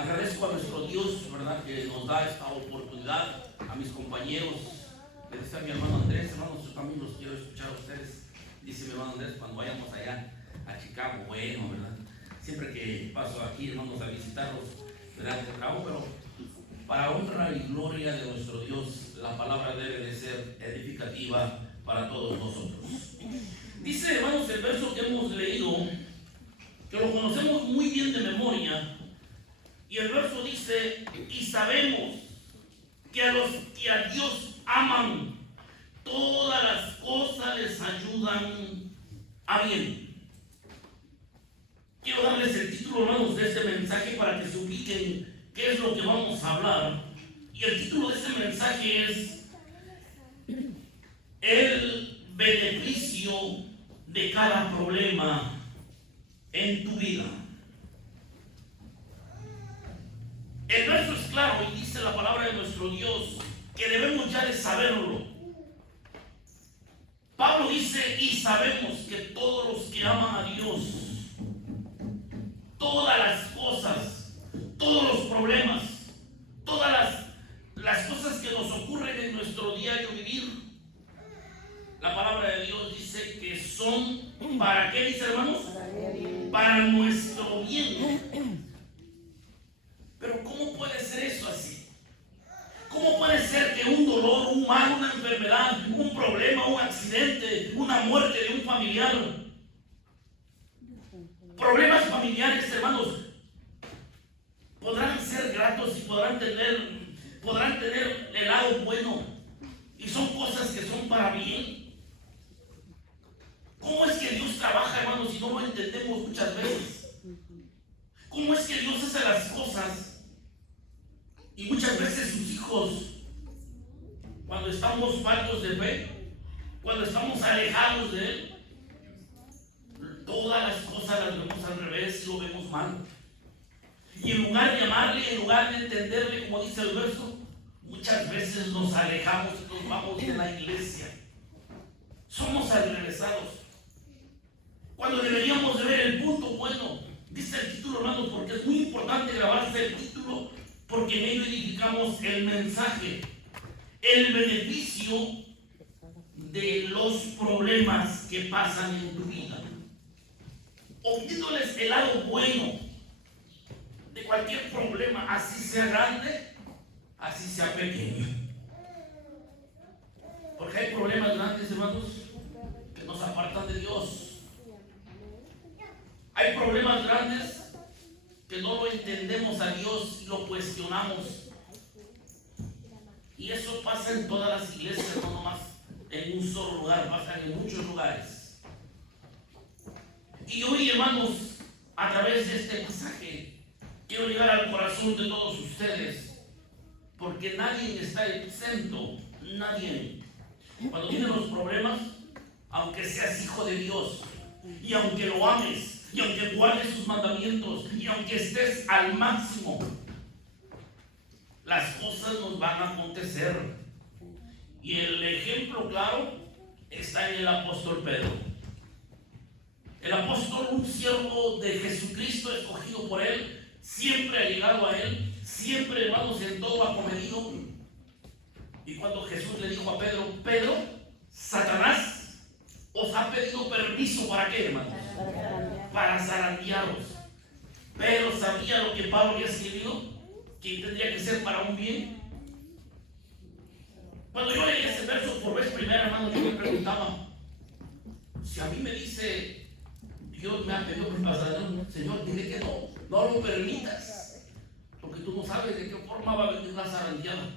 Agradezco a nuestro Dios, ¿verdad?, que nos da esta oportunidad, a mis compañeros. Le decía a mi hermano Andrés, hermanos, yo también los quiero escuchar a ustedes. Dice mi hermano Andrés, cuando vayamos allá a Chicago, bueno, ¿verdad? Siempre que paso aquí, hermanos, a visitarlos, ¿verdad?, de trabajo, pero para honra y gloria de nuestro Dios, la palabra debe de ser edificativa para todos nosotros. Dice, hermanos, el verso que hemos leído, que lo conocemos muy bien de memoria, y el verso dice: y sabemos que a los que a Dios aman, todas las cosas les ayudan a bien. Quiero darles el título, hermanos, de este mensaje para que se ubiquen qué es lo que vamos a hablar. Y el título de este mensaje es: el beneficio de cada problema en tu vida. El verso es claro y dice la palabra de nuestro Dios que debemos ya de saberlo. Pablo dice: y sabemos que todos los que aman a Dios, todas las cosas, todos los problemas, todas las cosas que nos ocurren en nuestro diario vivir, la palabra de Dios dice que son, ¿para qué dice, hermanos? Para nuestro bien. Pero ¿cómo puede ser eso así? ¿Cómo puede ser que un dolor, un mal, una enfermedad, un problema, un accidente, una muerte de un familiar, problemas familiares, hermanos, podrán ser gratos y podrán tener el lado bueno, y son cosas que son para bien? ¿Cómo es que Dios trabaja, hermanos, si no lo entendemos muchas veces? ¿Cómo es que Dios hace las cosas? Y muchas veces sus hijos, cuando estamos faltos de fe, cuando estamos alejados de Él, todas las cosas las vemos al revés, lo vemos mal. Y en lugar de amarle, en lugar de entenderle, como dice el verso, muchas veces nos alejamos y nos vamos de la iglesia. Somos alrevesados, cuando deberíamos de ver el punto bueno. Dice el título, hermanos, porque es muy importante grabarse el título, porque en ello edificamos el mensaje: el beneficio de los problemas que pasan en tu vida, obviándoles el lado bueno de cualquier problema, así sea grande, así sea pequeño. Porque hay problemas grandes, hermanos, que nos apartan de Dios. Hay problemas grandes que no lo entendemos a Dios y lo cuestionamos. Y eso pasa en todas las iglesias, no nomás en un solo lugar, pasa en muchos lugares. Y hoy, hermanos, a través de este mensaje, quiero llegar al corazón de todos ustedes, porque nadie está exento, nadie. Cuando vienen los problemas, aunque seas hijo de Dios, y aunque lo ames, y aunque guardes sus mandamientos, y aunque estés al máximo, las cosas nos van a acontecer. Y el ejemplo claro está en el apóstol Pedro. El apóstol, un siervo de Jesucristo, escogido por Él, siempre ha llegado a Él, siempre, hermanos, en todo acomedido. Y cuando Jesús le dijo a Pedro: Pedro, Satanás os ha pedido permiso, ¿para qué, hermanos? Para zarandearos. Pedro sabía lo que Pablo había escrito, que tendría que ser para un bien. Cuando yo leí ese verso por vez primera, hermano, yo me preguntaba: si a mí me dice Dios, me ha pedido por pasar, Señor, dile que no lo permitas, porque tú no sabes de qué forma va a venir la zarandeada.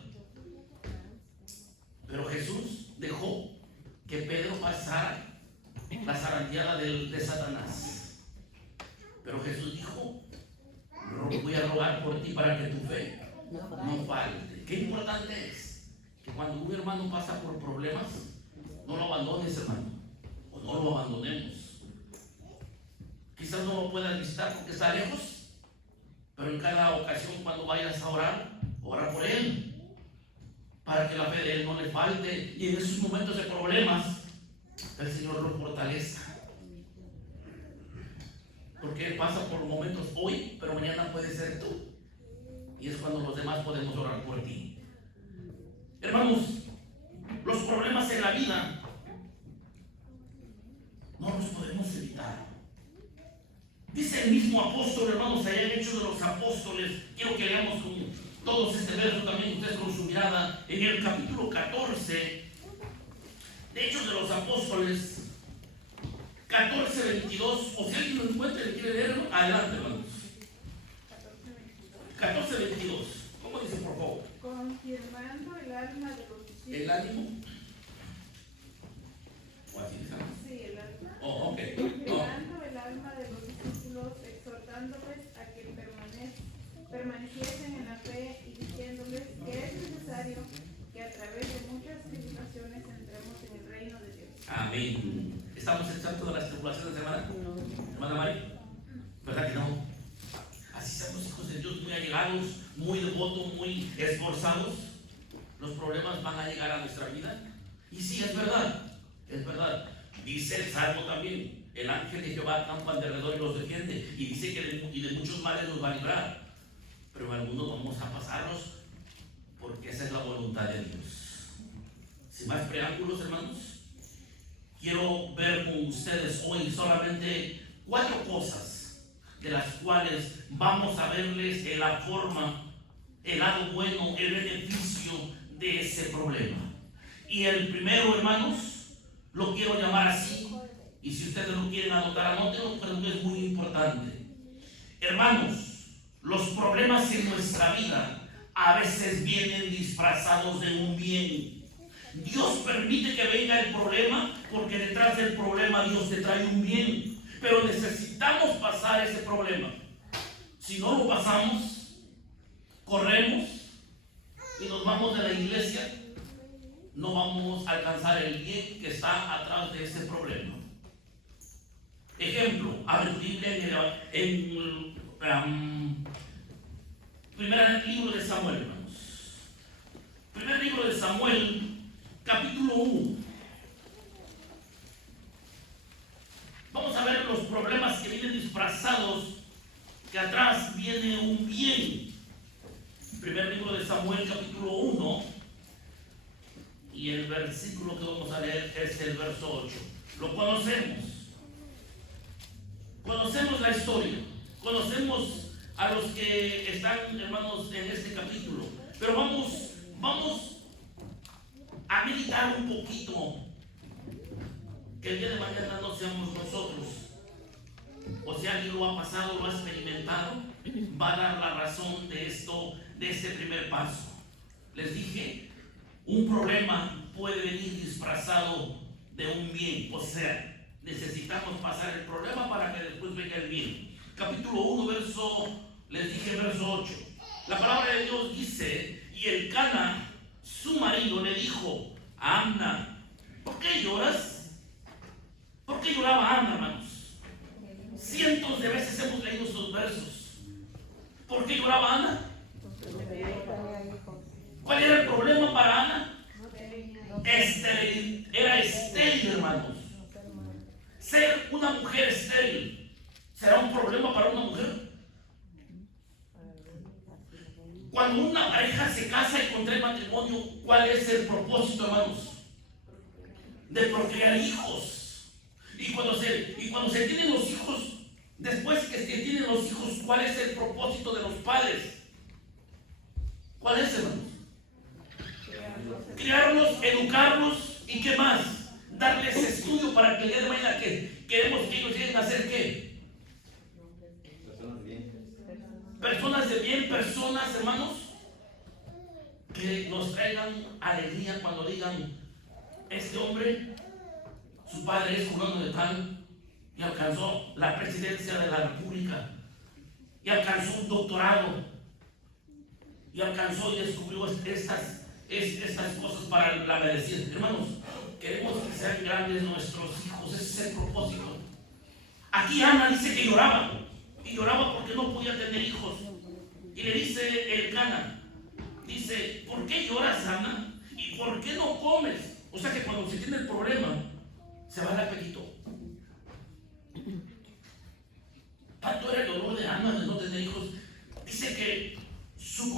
Pero Jesús dejó que Pedro pasara la zarandeada de Satanás. Pero Jesús dijo: voy a rogar por ti para que tu fe no falte. Qué importante es que cuando un hermano pasa por problemas, no lo abandones, hermano, o no lo abandonemos. Quizás no lo puedas visitar porque está lejos, pero en cada ocasión cuando vayas a orar, ora por él, para que la fe de él no le falte, y en esos momentos de problemas el Señor lo fortalezca. Porque Él pasa por momentos hoy, pero mañana puede ser tú. y es cuando los demás podemos orar por ti. Hermanos, los problemas en la vida no los podemos evitar. Dice el mismo apóstol, hermanos, allá en Hechos de los Apóstoles, quiero que leamos con todos este verso también, ustedes con su mirada, en el capítulo 14 de Hechos de los Apóstoles, 14:22, o si alguien lo encuentra y quiere leerlo, adelante, hermanos. 14:22, ¿cómo dice, por favor? Confirmando el alma de los discípulos. ¿El ánimo? ¿O así dice? Sí, el alma. Oh, ok. Confirmando el alma de los discípulos, exhortándoles a que permaneciesen en la fe y diciéndoles que es necesario que a través de muchas tribulaciones entremos en el reino de Dios. Amén. ¿Estamos exentos de las tribulaciones, hermana? Hermana Mari, ¿verdad que no? Así somos hijos de Dios, muy allegados, muy devotos, muy esforzados. Los problemas van a llegar a nuestra vida. Y sí, es verdad, es verdad. Dice el Salmo también, el ángel de Jehová acampa alrededor y los defiende. Y dice que de muchos males nos va a librar. Pero algunos vamos a pasarlos porque esa es la voluntad de Dios. Sin más preámbulos, hermanos, quiero ver con ustedes hoy solamente 4 cosas de las cuales vamos a verles en la forma, el lado bueno, el beneficio de ese problema. Y el primero, hermanos, lo quiero llamar así, y si ustedes lo quieren anotar, anótenlo, pero es muy importante. Hermanos, los problemas en nuestra vida a veces vienen disfrazados de un bien. Dios permite que venga el problema porque detrás del problema Dios te trae un bien. Pero necesitamos pasar ese problema. Si no lo pasamos, corremos y nos vamos de la iglesia, no vamos a alcanzar el bien que está atrás de ese problema. Ejemplo, abre tu Biblia en primer libro de Samuel, hermanos. Primer libro de Samuel, capítulo 1. Vamos a ver los problemas que vienen disfrazados, que atrás viene un bien. Primer libro de Samuel, capítulo 1, y el versículo que vamos a leer es el verso 8. Lo conocemos. Conocemos la historia. Conocemos a los que están, hermanos, en este capítulo. Pero vamos a meditar un poquito. Que el día de mañana no seamos nosotros. O si alguien lo ha pasado, lo ha experimentado, va a dar la razón de esto, de este primer paso. Les dije, un problema puede venir disfrazado de un bien. O sea, necesitamos pasar el problema para que después venga el bien. Capítulo 1, les dije verso 8. La palabra de Dios dice, y Elcana, su marido, le dijo a Amna, ¿por qué lloras? ¿Por qué lloraba Ana, hermanos? Cientos de veces hemos leído estos versos. ¿Por qué lloraba Ana? ¿Cuál era el problema para Ana? Era estéril, hermanos. Ser una mujer estéril, ¿será un problema para una mujer? Cuando una pareja se casa y contrae matrimonio, ¿cuál es el propósito, hermanos? De procrear hijos. Y cuando se tienen los hijos, después que se tienen los hijos, ¿cuál es el propósito de los padres? ¿Cuál es, hermanos? Criarlos, educarlos y ¿qué más? Darles estudio para que el día de mañana que queremos que ellos lleguen a ser ¿qué? Personas de bien, personas, hermanos, que nos traigan alegría cuando digan, este hombre, su padre es fulano de tal, y alcanzó la presidencia de la República, y alcanzó un doctorado, y alcanzó y descubrió estas cosas para la medicina. Hermanos, queremos que sean grandes nuestros hijos, ese es el propósito. Aquí Ana dice que lloraba, y lloraba porque no podía tener hijos. Y le dice Elcana, dice, ¿por qué lloras, Ana? ¿Y por qué no comes? O sea que cuando se tiene el problema, se va el apetito. Tanto era el dolor de Ana de no tener hijos. Dice que su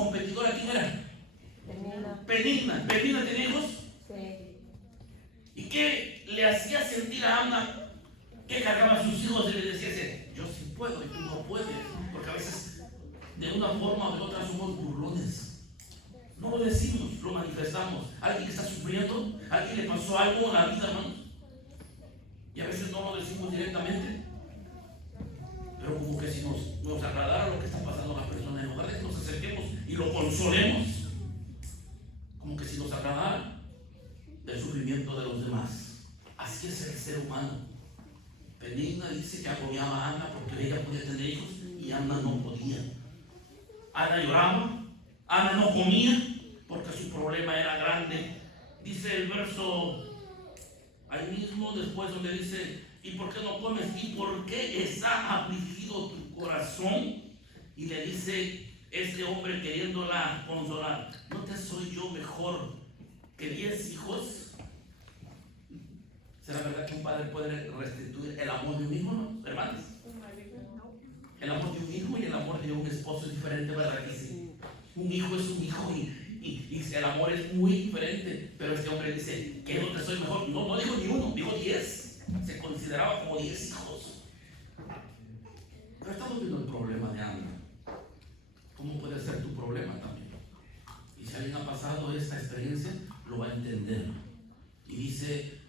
que cargaba a sus hijos y le decía, yo sí puedo y tú no puedes, porque a veces de una forma o de otra somos burlones. No lo decimos, lo manifestamos. Alguien que está sufriendo, alguien le pasó algo en la vida, hermanos, y a veces no lo decimos directamente, pero como que si nos agradara lo que está pasando a la persona, en lugar de que nos acerquemos y lo consolemos, como que si nos agradara el sufrimiento de los demás. Así es el ser humano. Penina dice que agobiaba a Ana porque ella podía tener hijos y Ana no podía. Ana lloraba, Ana no comía porque su problema era grande. Dice el verso ahí mismo después donde dice, ¿y por qué no comes? ¿Y por qué está afligido tu corazón? Y le dice este hombre queriéndola consolar, ¿no te soy yo mejor que 10 hijos? ¿Será verdad que un padre puede restituir el amor de un hijo, no, hermanos? El amor de un hijo y el amor de un esposo es diferente, ¿verdad que sí? Un hijo es un hijo y el amor es muy diferente. Pero este hombre dice, ¿qué no te soy mejor? No dijo ni uno, dijo 10. Se consideraba como 10 hijos. Pero estamos viendo el problema de Ana. ¿Cómo puede ser tu problema también? Y si alguien ha pasado esta experiencia, lo va a entender. Y dice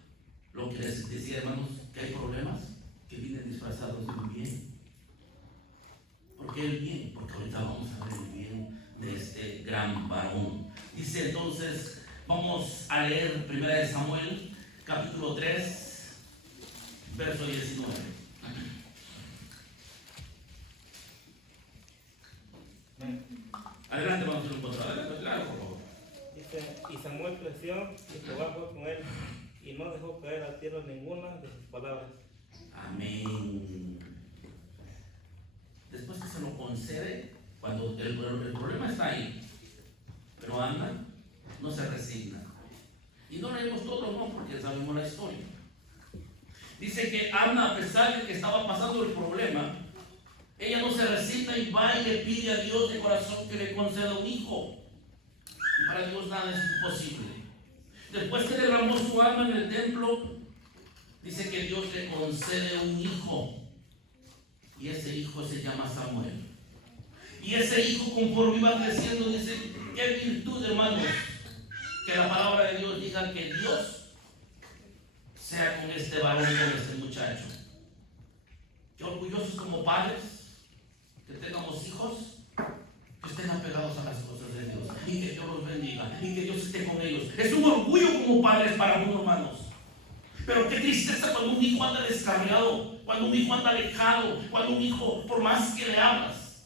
lo que les decía, hermanos, que hay problemas que vienen disfrazados de un bien. ¿Por qué el bien? Porque ahorita vamos a ver el bien de este gran varón. Dice entonces, vamos a leer 1 Samuel, capítulo 3, verso 19. Adelante, vamos a encontrar. Adelante, claro, por favor. Dice, y Samuel creció y Jehová fue con él y no dejó caer a tierra ninguna de sus palabras. Amén. Después que se lo concede, cuando el problema está ahí, pero Ana no se resigna. Y no leemos todo, no, porque sabemos la historia. Dice que Ana, a pesar de que estaba pasando el problema, ella no se resigna y va y le pide a Dios de corazón que le conceda un hijo. Y para Dios nada es imposible. Después que derramó su alma en el templo, dice que Dios le concede un hijo. Y ese hijo se llama Samuel. Y ese hijo, conforme iba creciendo, dice, qué virtud, hermanos, que la palabra de Dios diga que Dios sea con este varón, con este muchacho. Qué orgullosos como padres que tengamos hijos que estén apegados a las cosas de Dios y que Dios los bendiga y que Dios esté con ellos. Es un orgullo como padres para unos, hermanos. Pero qué tristeza cuando un hijo anda descarriado, cuando un hijo anda alejado, cuando un hijo, por más que le hablas,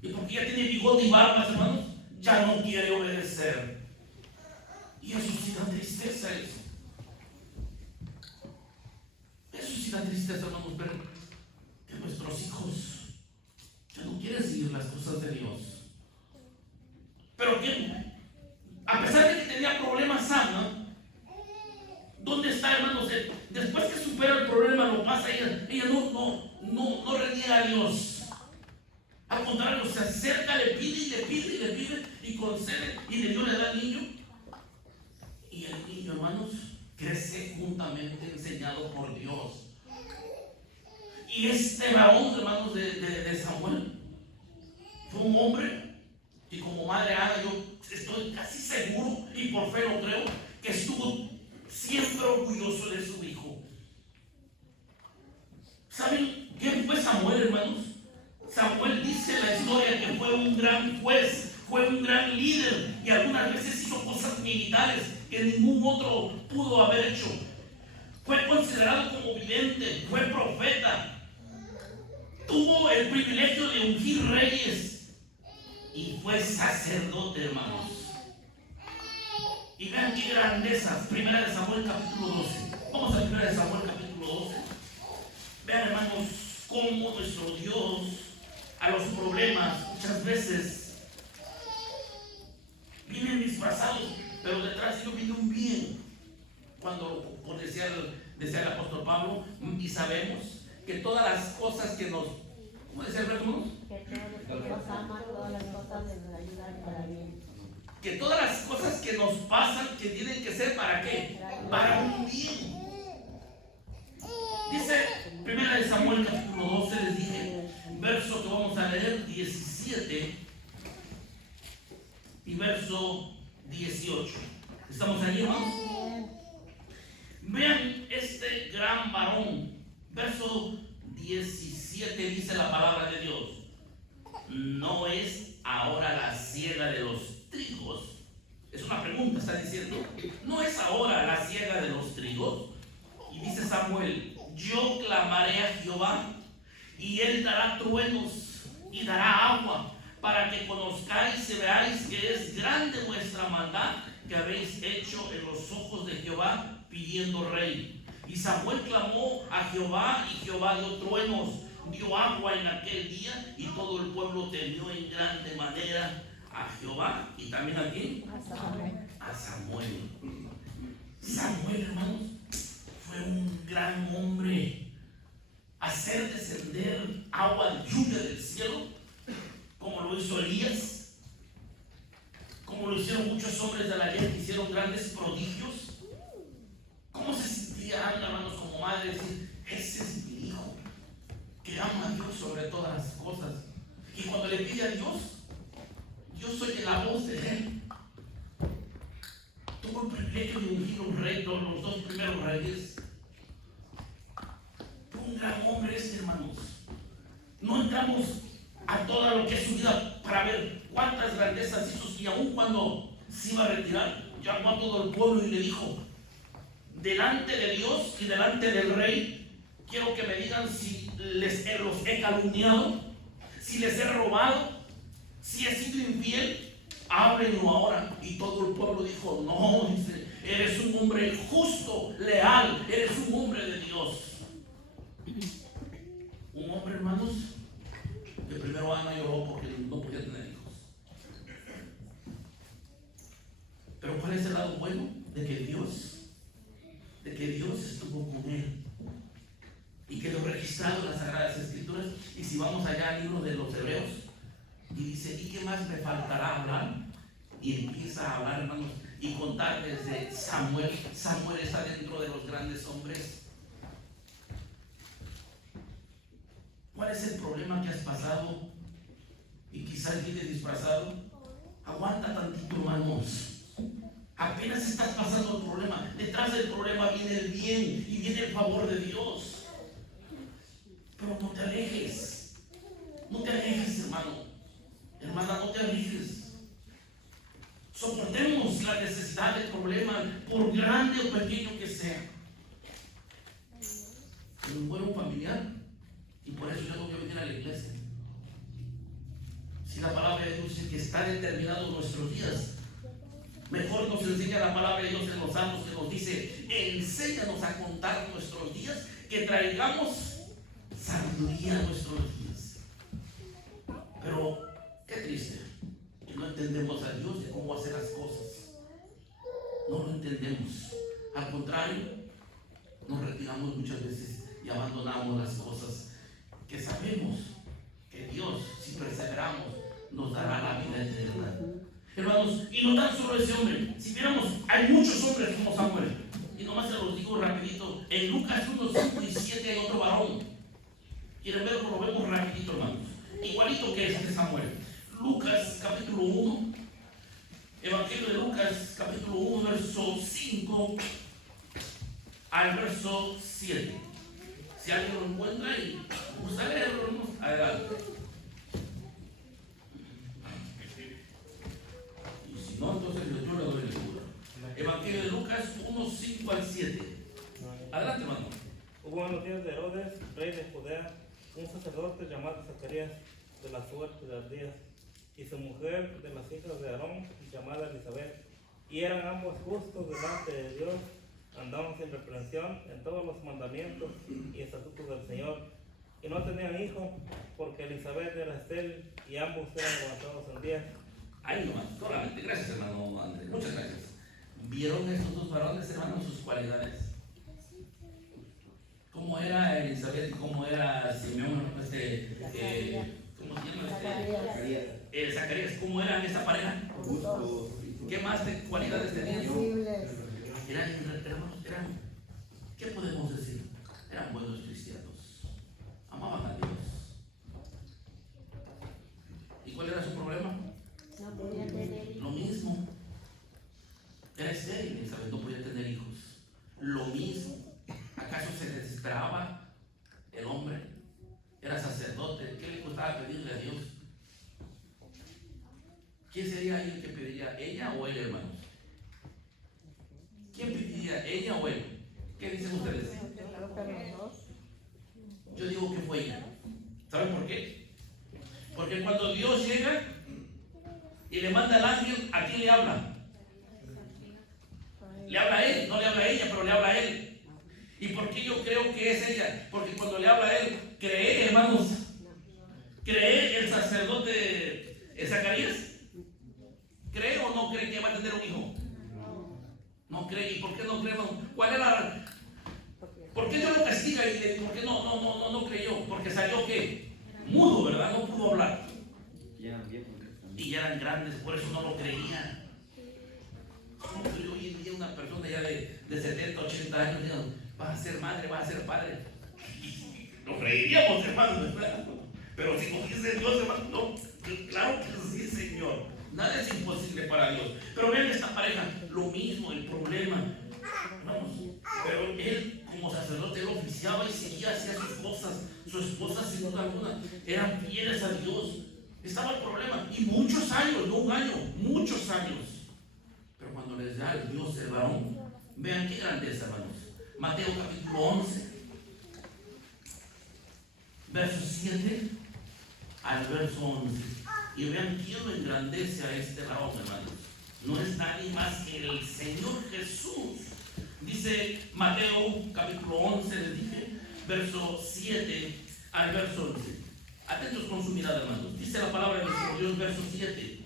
y porque ya tiene bigote y barbas, hermanos, ya no quiere obedecer. Y eso sí da tristeza, eso. Eso sí da tristeza, hermanos, ver que nuestros hijos ya no quieren seguir las cosas de Dios. Pero que, a pesar de que tenía problemas Ana, ¿dónde está, hermanos? Después que supera el problema, lo pasa, ella no reniega a Dios. Al contrario, se acerca, le pide y concede, y Dios le da al niño. Y el niño, hermanos, crece juntamente enseñado por Dios. Y este varón, hermanos, de Samuel, fue un hombre que como madre Ana, yo estoy casi seguro, y por fe lo creo, que estuvo siempre orgulloso de su hijo. ¿Saben quién fue Samuel, hermanos? Samuel dice en la historia que fue un gran juez, fue un gran líder y algunas veces hizo cosas militares que ningún otro pudo haber hecho. Fue considerado como vidente, fue profeta, tuvo el privilegio de ungir reyes y fue sacerdote, hermanos. Y vean qué grandeza. 1 Samuel capítulo 12. Vamos a 1 Samuel capítulo 12. Vean, hermanos, cómo nuestro Dios a los problemas muchas veces vienen disfrazados, pero detrás de ellos viene un bien. Cuando decía el apóstol Pablo, y sabemos que todas las cosas que nos, ¿cómo decía el verso? Que Dios ama, todas las cosas nos ayudan para bien. Que todas las cosas que nos pasan, que tienen que ser ¿para qué? Para un bien. Dice 1 Samuel capítulo 12, les dije, verso que vamos a leer, 17 y verso 18. ¿Estamos allí, hermanos? Vean este gran varón. Verso 17 dice la palabra de Dios: no es ahora la siega de los trigos. Es una pregunta, está diciendo. ¿No es ahora la siega de los trigos? Y dice Samuel: yo clamaré a Jehová, y él dará truenos y dará agua, para que conozcáis y veáis que es grande vuestra maldad que habéis hecho en los ojos de Jehová, pidiendo rey. Y Samuel clamó a Jehová, y Jehová dio truenos, dio agua en aquel día, y todo el pueblo temió en grande manera a Jehová. Y también aquí a Samuel. Samuel, hermanos, fue un gran hombre. Hacer descender agua, lluvia del cielo, como lo hizo Elías, como lo hicieron muchos hombres de la ley que hicieron grandes prodigios. ¿Cómo se sentía Ana, hermanos, como madre, decir: ese es mi hijo, que ama a Dios sobre todas las cosas? Y cuando le pide a Dios, yo soy la voz de él. Tuvo el privilegio de ungir un rey, los dos primeros reyes. Fue un gran hombre ese, hermanos. No entramos a todo lo que es su vida para ver cuántas grandezas hizo, y aún cuando se iba a retirar, llamó a todo el pueblo y le dijo: delante de Dios y delante del rey, quiero que me digan si los he calumniado, si les he robado, si he sido infiel, háblenlo ahora. Y todo el pueblo dijo: no, dice, eres un hombre justo, leal, eres un hombre de Dios. Un hombre, hermanos, que primero Ana lloró porque no podía tener hijos. Pero ¿cuál es el lado bueno? De que Dios estuvo con él y quedó registrado en las Sagradas Escrituras. Y si vamos allá al libro de los Hebreos, y dice: ¿y qué más me faltará hablar? Y empieza a hablar, hermanos, y contar desde Samuel. Samuel está dentro de los grandes hombres. ¿Cuál es el problema que has pasado y quizás viene disfrazado? Aguanta tantito, hermanos. Apenas estás pasando el problema. Detrás del problema viene el bien y viene el favor de Dios. Pero no te alejes. No te alejes, hermano. Hermana, no te alejes. Soportemos la necesidad del problema, por grande o pequeño que sea. Me muere un familiar y por eso yo no voy a venir a la iglesia. Si la palabra de Dios dice que está determinado nuestros días, mejor nos enseña la palabra de Dios en los Salmos, que nos dice: enséñanos a contar nuestros días, que traigamos sabiduría a nuestros días. Pero qué triste que no entendemos a Dios de cómo hacer las cosas. No lo entendemos. Al contrario, nos retiramos muchas veces y abandonamos las cosas que sabemos que Dios, si perseveramos, nos dará la vida eterna. Hermanos, y no tan solo ese hombre. Si viéramos, hay muchos hombres como Samuel. Y nomás se los digo rapidito. En Lucas 1, 5 y 7 hay otro varón. ¿Quieren verlo? Lo vemos rapidito, hermanos. Igualito que este Samuel. Lucas capítulo 1. Evangelio de Lucas capítulo 1, verso 5 al verso 7. Si alguien lo encuentra y gusta leerlo, hermanos, adelante. No, entonces yo le doy lectura. Evangelio de Lucas 1, 5 al 7. Adelante, hermano. Hubo en los días de Herodes, rey de Judea, un sacerdote llamado Zacarías, de la suerte de Abdías, y su mujer, de las hijas de Aarón, llamada Elizabeth. Y eran ambos justos delante de Dios, andaban sin reprensión en todos los mandamientos y estatutos del Señor. Y no tenían hijo, porque Elizabeth era estéril, y ambos eran levantados en días. Ahí nomás, solamente. Gracias, hermano Andrés. Muchas gracias. ¿Vieron estos dos varones, hermanos, sus cualidades? ¿Cómo era Elizabeth y cómo era Simeón? ¿Cómo se llama? Zacarías. ¿Cómo eran esta pareja? ¿Qué más de cualidades tenían? Eran, ¿qué podemos decir? eran buenos cristianos, amaban a Dios. ¿Y cuál era su problema? No podía tener hijos. Lo mismo. Era estéril, Elizabeth, no podía tener hijos. Lo mismo. ¿Acaso se desesperaba el hombre? Era sacerdote. ¿Qué le costaba pedirle a Dios? ¿Quién sería el que pediría? ¿Ella o él, hermanos? ¿Quién pediría? ¿Ella o él? ¿Qué dicen ustedes? Creo que los dos. Yo digo que fue ella. ¿Saben por qué? Porque cuando Dios llega y le manda al ángel, ¿a quién le habla? Le habla a él, no le habla a ella, pero le habla a él. ¿Y por qué yo creo que es ella? Porque cuando le habla a él, cree, hermanos, cree el sacerdote Zacarías. ¿Cree o no cree que va a tener un hijo? No cree. ¿Y por qué no cree? ¿Cuál era? ¿Por qué Dios lo castiga y por qué no creyó? Porque salió ¿qué? Mudo, ¿verdad? No pudo hablar. Y ya eran grandes, por eso no lo creían. ¿Cómo cree hoy en día una persona ya de 70, 80 años? Va a ser madre, va a ser padre. Lo creeríamos, hermano, ¿verdad? Pero si no dice Dios, hermano, no, claro que sí, Señor. Nada es imposible para Dios. Pero vean esta pareja, lo mismo, el problema. Vamos, pero él como sacerdote, él oficiaba y seguía, hacía sus cosas. Su esposa, sin duda alguna, eran fieles a Dios. Estaba el problema. Y muchos años, no un año, muchos años. Pero cuando les da el Dios el varón, vean qué grandeza, hermanos. Mateo capítulo 11, verso 7 al verso 11. Y vean quién lo engrandece a este varón, hermanos. No es nadie más que el Señor Jesús. Dice Mateo capítulo 11, les dije, verso 7 al verso 11. Atentos con su mirada, hermanos. Dice la palabra de nuestro Dios, verso 7.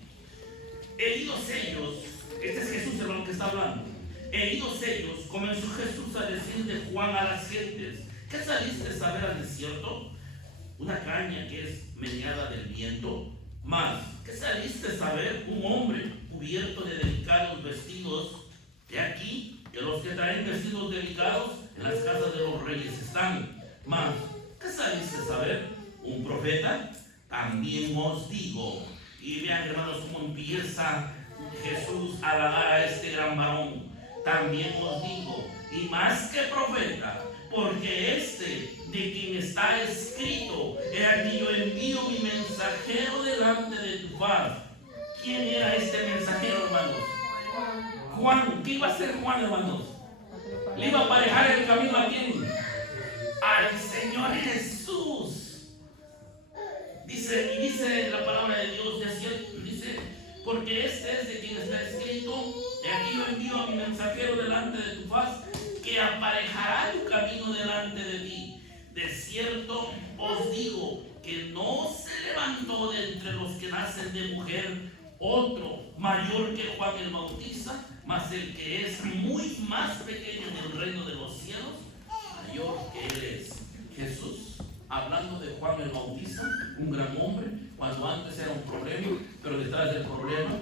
Heridos ellos, este es Jesús, hermano, que está hablando. Heridos ellos, comenzó Jesús a decir de Juan a las gentes: ¿qué saliste a ver al desierto? Una caña que es meneada del viento. Más, ¿qué saliste a ver? Un hombre cubierto de delicados vestidos. De aquí, que los que traen vestidos delicados en las casas de los reyes están. Más, ¿qué saliste a ver? Un profeta. También os digo. Y vean, hermanos, cómo empieza Jesús a halagar a este gran varón. También os digo, y más que profeta, porque este de quien está escrito: he aquí yo envío mi mensajero delante de tu faz. ¿Quién era este mensajero, hermanos? Juan. ¿Qué iba a hacer Juan, hermanos? Le iba a aparejar el camino a quién? Al Señor Jesús. Dice la palabra de Dios, dice, porque este es de quien está escrito: he aquí yo envío a mi mensajero delante de tu faz, que aparejará tu camino delante de ti. De cierto os digo que no se levantó de entre los que nacen de mujer otro mayor que Juan el Bautista, mas el que es muy más pequeño en el reino de los cielos, mayor que él es. Jesús, hablando de Juan el Bautista, un gran hombre, cuando antes era un problema, pero detrás del problema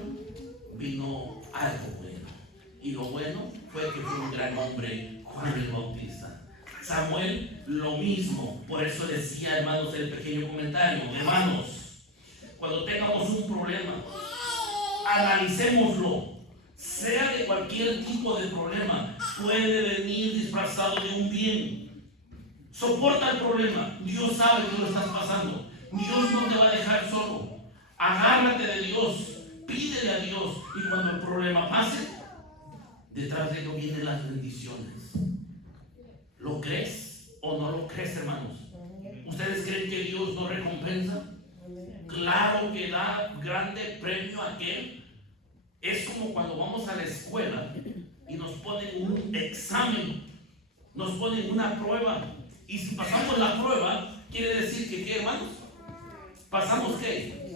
vino algo bueno. Y lo bueno fue que fue un gran hombre, Juan el Bautista. Samuel, lo mismo. Por eso decía, hermanos, el pequeño comentario: hermanos, cuando tengamos un problema, analicémoslo. Sea de cualquier tipo de problema, puede venir disfrazado de un bien. Soporta el problema. Dios sabe que lo estás pasando. Dios no te va a dejar solo. Agárrate de Dios, pídele a Dios, y cuando el problema pase, detrás de ello vienen las bendiciones. ¿Lo crees o no lo crees, hermanos? ¿Ustedes creen que Dios no recompensa? Claro que da grande premio a aquel. Es como cuando vamos a la escuela y nos ponen un examen, nos ponen una prueba, y si pasamos la prueba, quiere decir que ¿qué, hermanos? ¿Pasamos qué?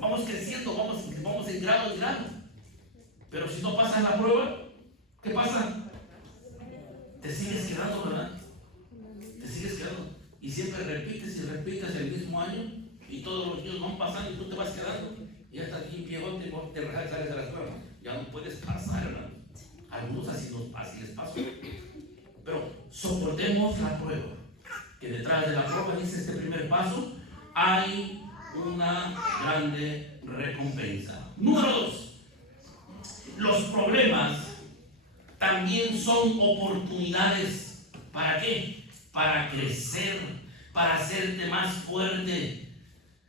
Vamos creciendo, vamos en grado en grado. Pero si no pasas la prueba, ¿qué pasa? Te sigues quedando, ¿verdad? Te sigues quedando. Y siempre repites y repites el mismo año, y todos los niños van pasando y tú te vas quedando. Y hasta aquí viejo te rajas y sales de la escuela. Ya no puedes pasar, hermano. Algunos así les pasó. Pero soportemos la prueba. Que detrás de la prueba, dice este primer paso, hay una grande recompensa. Número 2. Los problemas también son oportunidades. ¿Para qué? Para crecer, para hacerte más fuerte,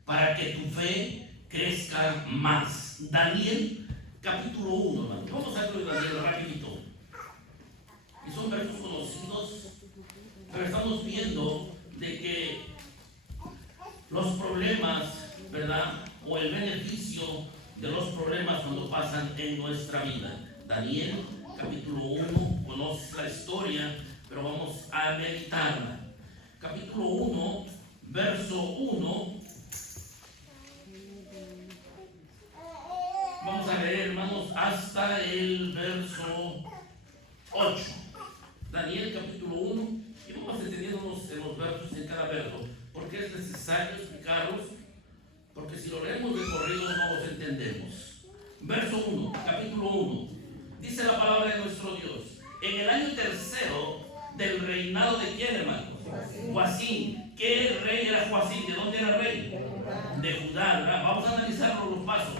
para que tu fe crezca más. Daniel, capítulo 1, hermano. Vamos a verlo de Daniel rapidito. Y son versos conocidos, pero estamos viendo de que los problemas, ¿verdad? O el beneficio de los problemas cuando pasan en nuestra vida. Daniel, capítulo 1, conoces la historia, pero vamos a meditarla. Capítulo 1, verso 1. Vamos a leer, hermanos, hasta el verso 8. Daniel, capítulo 1, y vamos deteniéndonos en los versos en cada verso, porque es necesario explicarlos, porque si lo leemos de corrido no los entendemos. Verso 1, capítulo 1, dice la palabra de nuestro Dios: en el año tercero del reinado de quién, hermanos? Joacim. ¿Qué rey era Joacim? ¿De dónde era rey? De Judá, ¿verdad? Vamos a analizar los pasos.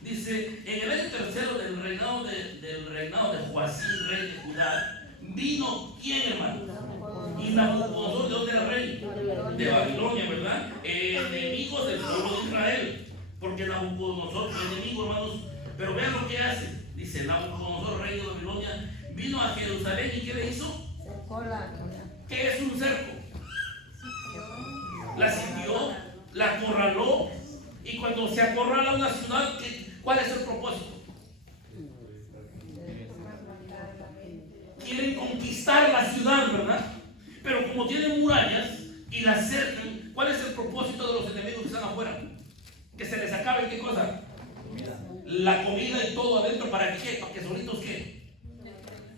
Dice, en el año tercero del reinado de Joacim, rey de Judá, vino ¿quién, hermano? Y Nabucodonosor, ¿de dónde era rey? De Babilonia, ¿verdad? Enemigos del pueblo de Israel. Porque Nabucodonosor fue enemigo, hermanos. Pero vean lo que hace. Dice, Nabucodonosor, rey de Babilonia, vino a Jerusalén y ¿qué le hizo? ¿Qué es un cerco? La sitió, la acorraló, y cuando se acorrala una ciudad, ¿cuál es el propósito? Quieren conquistar la ciudad, ¿verdad? Pero como tienen murallas y la cercan, ¿cuál es el propósito de los enemigos que están afuera? Que se les acabe, ¿qué cosa? La comida y todo adentro, ¿para qué? ¿Para que solitos qué?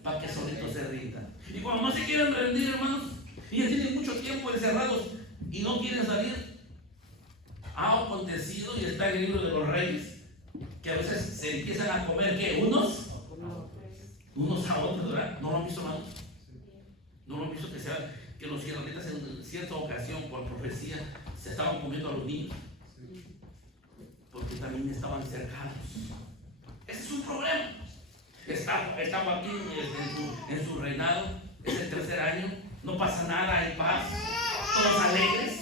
Para que solitos se rindan. Y cuando no se quieren rendir, hermanos, y ya tienen mucho tiempo encerrados y no quieren salir, ha acontecido, y está en el libro de los Reyes, que a veces se empiezan a comer, ¿qué? Unos a otros, ¿verdad? ¿No lo han visto, hermanos? ¿No lo han visto que los israelitas en cierta ocasión, por profecía, se estaban comiendo a los niños? Porque también estaban cercanos. Ese es un problema. Estaba aquí en su reinado, es el tercer año, no pasa nada, hay paz, todos alegres,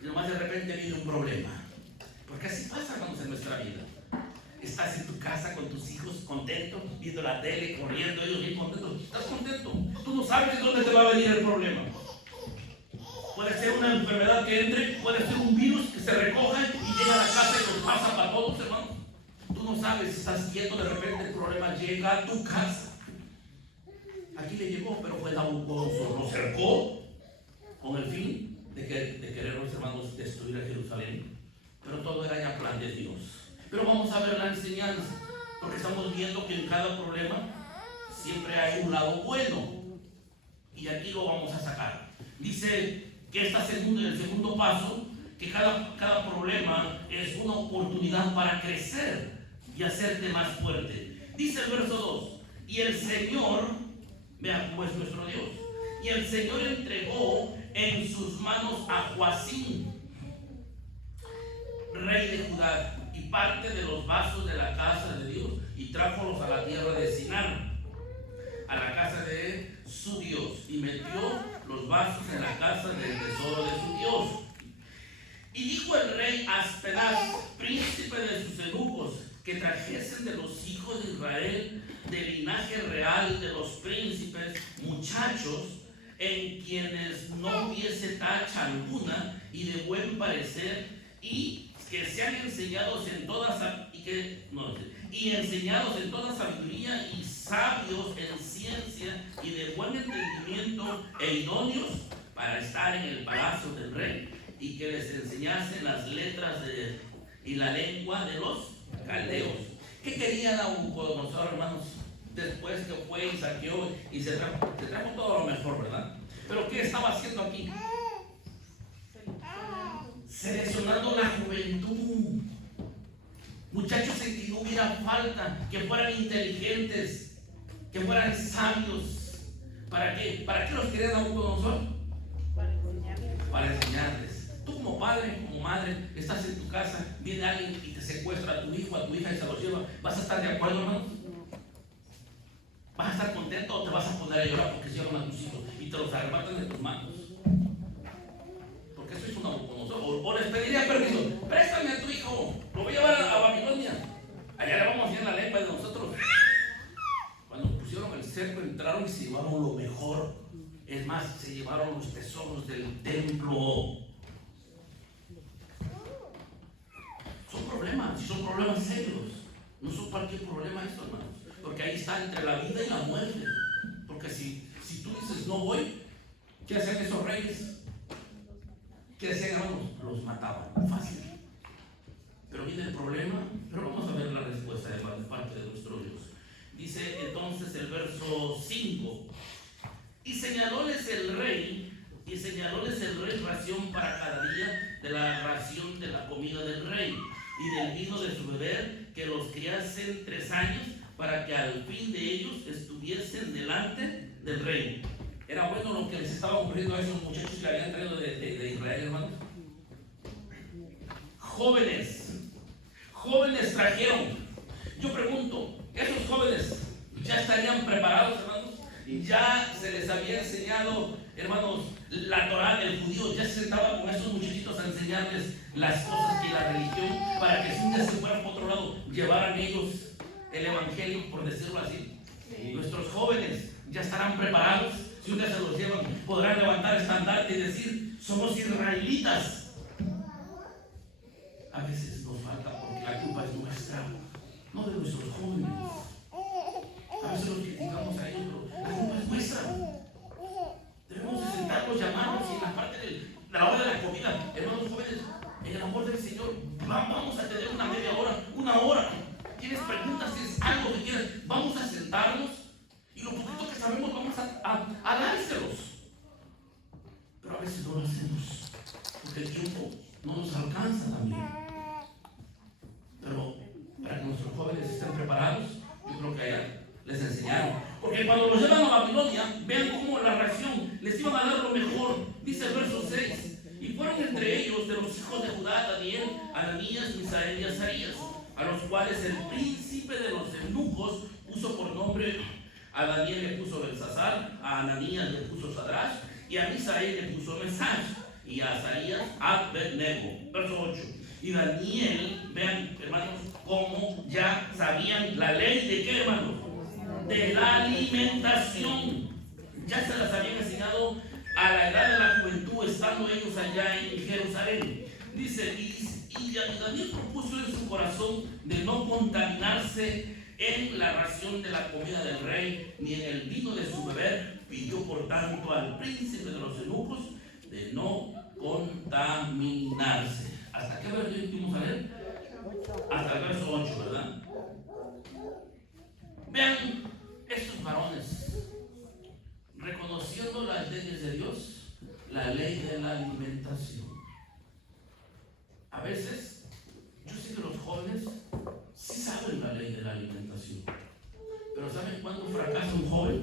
y nomás de repente viene un problema. Porque así pasa, hermanos, en nuestra vida. Estás en tu casa con tus hijos contentos, viendo la tele, corriendo, ellos bien contentos. Estás contento. Tú no sabes de dónde te va a venir el problema. Puede ser una enfermedad que entre, puede ser un virus que se recoja y llega a la casa y nos pasa para todos, hermanos. Tú no sabes, estás yendo, de repente el problema llega a tu casa. Aquí le llegó, pero fue Nabucodonosor, lo cercó con el fin de querer, los hermanos, destruir a Jerusalén. Pero todo era ya plan de Dios. Pero vamos a ver la enseñanza, porque estamos viendo que en cada problema siempre hay un lado bueno. Y aquí lo vamos a sacar. Dice que el segundo paso, que cada problema es una oportunidad para crecer y hacerte más fuerte. Dice el verso 2, y el Señor, vean cómo es nuestro Dios, y el Señor entregó en sus manos a Joacim, rey de Judá, y parte de los vasos de la casa de Dios, y trájolos a la tierra de Sinar, a la casa de su Dios, y metió los vasos en la casa del tesoro de su Dios. Y dijo el rey a Aspenaz, príncipe de sus eunucos, que trajesen de los hijos de Israel, del linaje real de los príncipes, muchachos, en quienes no hubiese tacha alguna, y de buen parecer, y que sean enseñados en toda sabiduría y sabios en ciencia y de buen entendimiento e idóneos para estar en el palacio del rey, y que les enseñasen las letras y la lengua de los caldeos. ¿Qué quería Nabucodonosor, hermanos? Después que fue y saqueó y se trajo todo lo mejor, ¿verdad? Pero ¿qué estaba haciendo aquí? Seleccionando la juventud. Muchachos en que no hubiera falta, que fueran inteligentes, que fueran sabios. ¿Para qué? ¿Para qué los quería Nabucodonosor? Para enseñarles. Para enseñarles. Tú como padre, como madre, estás en tu casa, viene alguien y te secuestra a tu hijo, a tu hija y se los lleva. ¿Vas a estar de acuerdo, hermanos? ¿Vas a estar contento o te vas a poner a llorar porque se llevan a tus hijos y te los arrebatan de tus manos? Porque eso es un Nabucodonosor. O les pediría permiso, préstame a tu hijo, lo voy a llevar a Babilonia. Allá le vamos a ir la lengua de nosotros. Cuando pusieron el cerco, entraron y se llevaron lo mejor. Es más, se llevaron los tesoros del templo. Son problemas, y son problemas serios. No son cualquier problema esto, hermanos. Porque ahí está entre la vida y la muerte. Porque si tú dices no voy, ¿qué hacían esos reyes? ¿Qué hacían, hermanos? Los mataban. Fácil. Pero viene el problema. Pero vamos a ver la respuesta de parte de nuestro Dios. Dice entonces el verso 5. Y señalóles el rey ración para cada día de la ración de la comida del rey y del vino de su beber, que los criasen 3 años, para que al fin de ellos estuviesen delante del rey. Era bueno lo que les estaba ocurriendo a esos muchachos que habían traído de Israel, hermanos. Jóvenes trajeron. Yo pregunto, ¿esos jóvenes ya estarían preparados, hermanos? Ya se les había enseñado, hermanos, la Torá del judío. Ya se sentaba con esos muchachitos a enseñarles las cosas que la religión, para que si un día se fueran por otro lado, llevaran ellos el evangelio, por decirlo así. Sí. Nuestros jóvenes ya estarán preparados. Si un día se los llevan, podrán levantar estandarte y decir: somos israelitas. A veces nos falta, porque la culpa es nuestra, no de nuestros jóvenes. A veces los criticamos a ellos, pero la culpa es nuestra. Debemos de sentarlos, llamarlos, y en la parte de la hora de la comida, hermanos jóvenes, en el amor del Señor, vamos a tener una hora. ¿Tienes preguntas? ¿Tienes algo que quieras? Vamos a sentarnos, y lo poquito que sabemos vamos a dárselos. Pero a veces no lo hacemos, porque el tiempo no nos alcanza también. Pero para que nuestros jóvenes estén preparados, yo creo que allá les enseñaron. Porque cuando los llevan a Babilonia, vean cómo la reacción les iban a dar lo mejor. Dice el verso 6: y fueron entre ellos de los hijos de Judá, Daniel, Ananías, Misael y Azarías, a los cuales el príncipe de los eunucos puso por nombre. A Daniel le puso Belsasar, a Ananías le puso Sadrach, y a Misael le puso Mesach, y a Azarías Abed-nego. Verso 8. Y Daniel, vean, hermanos, cómo ya sabían la ley de qué, hermanos, de la alimentación. Ya se las habían enseñado a la edad de la juventud, estando ellos allá en Jerusalén. Dice, y Daniel propuso en su corazón de no contaminarse en la ración de la comida del rey, ni en el vino de su beber. Pidió por tanto al príncipe de los eunucos de no contaminarse. ¿Hasta qué verso íbamos a leer? Hasta el verso 8, ¿verdad? Vean, estos varones, reconociendo las leyes de Dios, la ley de la alimentación. A veces, yo sé que los jóvenes sí saben la ley de la alimentación, pero ¿saben cuándo fracasa un joven?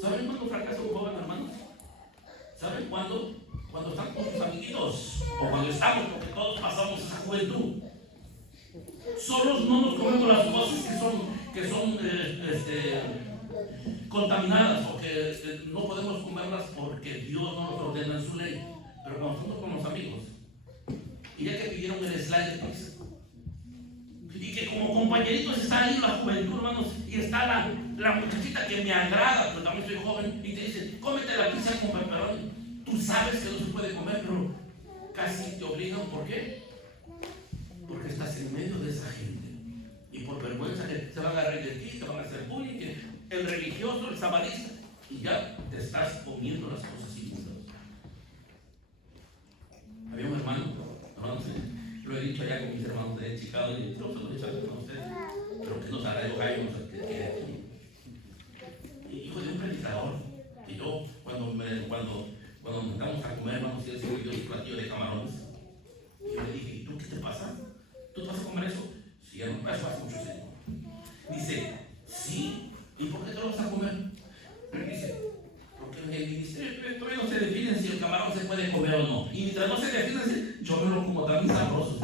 ¿Saben cuándo fracasa un joven, hermanos? ¿Saben cuándo? Cuando están con sus amiguitos, o cuando estamos, porque todos pasamos esa juventud. Solos no nos comemos las cosas que son contaminadas, o que no podemos comerlas porque Dios no nos ordena en su ley. Pero cuando estamos con los amigos, y ya que pidieron el slice pizza, y que como compañeritos está ahí la juventud, hermanos, y está la muchachita que me agrada, pero también soy joven, y te dice: cómete la pizza con pepperoni. Tú sabes que no se puede comer, pero casi te obligan. ¿Por qué? Porque estás en medio de esa gente, y por vergüenza que se van a reír de ti, te van a hacer bullying, que el religioso, el sabadista, y ya te estás comiendo las cosas inmundas. Había un hermano, lo he dicho allá con mis hermanos de Chicago, y no se lo he dicho a ustedes, pero que nos hará de gallo, no sé qué aquí. Hijo de un predicador, que yo, cuando nos sentamos a comer, hermanos, y él se dio un platillo de camarones, y yo le dije: ¿y tú qué te pasa? ¿Tú te vas a comer eso? Sí, eso hace mucho, señor. Dice: sí, ¿y por qué te lo vas a comer? Dice: no. Y mientras no se defienden, yo me lo como también sabroso.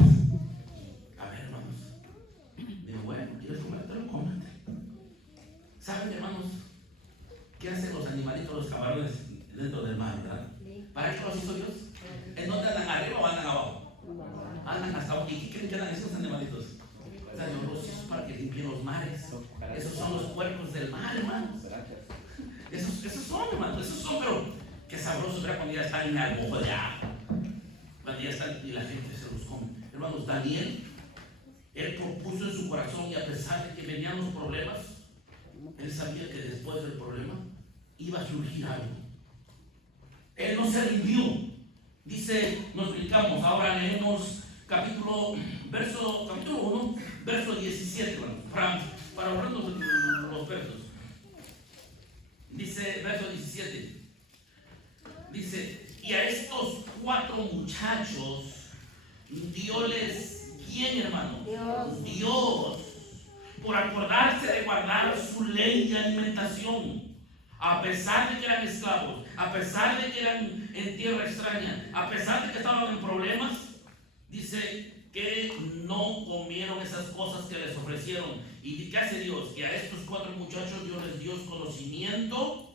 A ver, hermanos. Digo, bueno, ¿quieres comértelo? Cómete. ¿Saben, hermanos, qué hacen los animalitos, los camarones dentro del mar, verdad? ¿Para qué los hizo Dios? ¿En dónde andan, arriba o andan abajo? Andan hasta abajo. ¿Y qué creen que andan esos animalitos? O sea, Dios los hizo para que limpien los mares. Esos son los puercos del mar, hermanos. Esos son, hermanos, esos son, pero qué sabroso será cuando ya están en el ojo de agua. Cuando ya están y la gente se los come. Hermanos, Daniel, él propuso en su corazón, y a pesar de que venían los problemas, él sabía que después del problema iba a surgir algo. Él no se rindió. Dice, nos explicamos, ahora leemos capítulo 1, verso 17, hermanos, para ahorrarnos los versos. Dice, verso 17, dice, y a estos 4 muchachos, ¿quién, hermano? Dios, por acordarse de guardar su ley de alimentación, a pesar de que eran esclavos, a pesar de que eran en tierra extraña, a pesar de que estaban en problemas, dice que no comieron esas cosas que les ofrecieron. ¿Y qué hace Dios? Que a estos 4 muchachos Dios les dio conocimiento,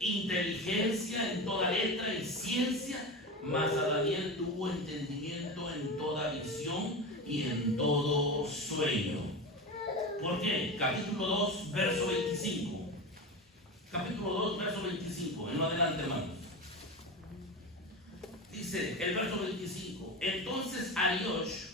inteligencia en toda letra y ciencia, mas a Daniel tuvo entendimiento en toda visión y en todo sueño. ¿Por qué? Capítulo 2, verso 25. Capítulo 2, verso 25. En lo adelante, hermanos. Dice el verso 25. Entonces Ariosh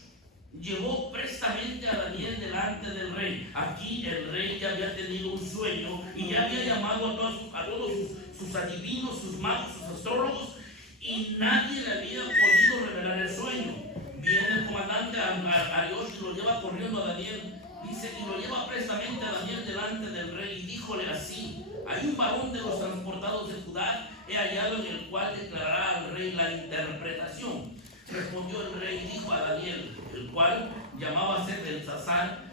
llevó prestamente a Daniel delante del rey. Aquí el rey ya había tenido un sueño y ya había llamado a todos sus adivinos, sus magos, sus astrólogos, y nadie le había podido revelar el sueño. Viene el comandante Ariosh y lo lleva corriendo a Daniel. Dice, y lo lleva prestamente a Daniel delante del rey y díjole así: hay un varón de los transportados de Judá, he hallado, en el cual declarará al rey la interpretación. Respondió el rey y dijo a Daniel, el cual llamábase Belsasar,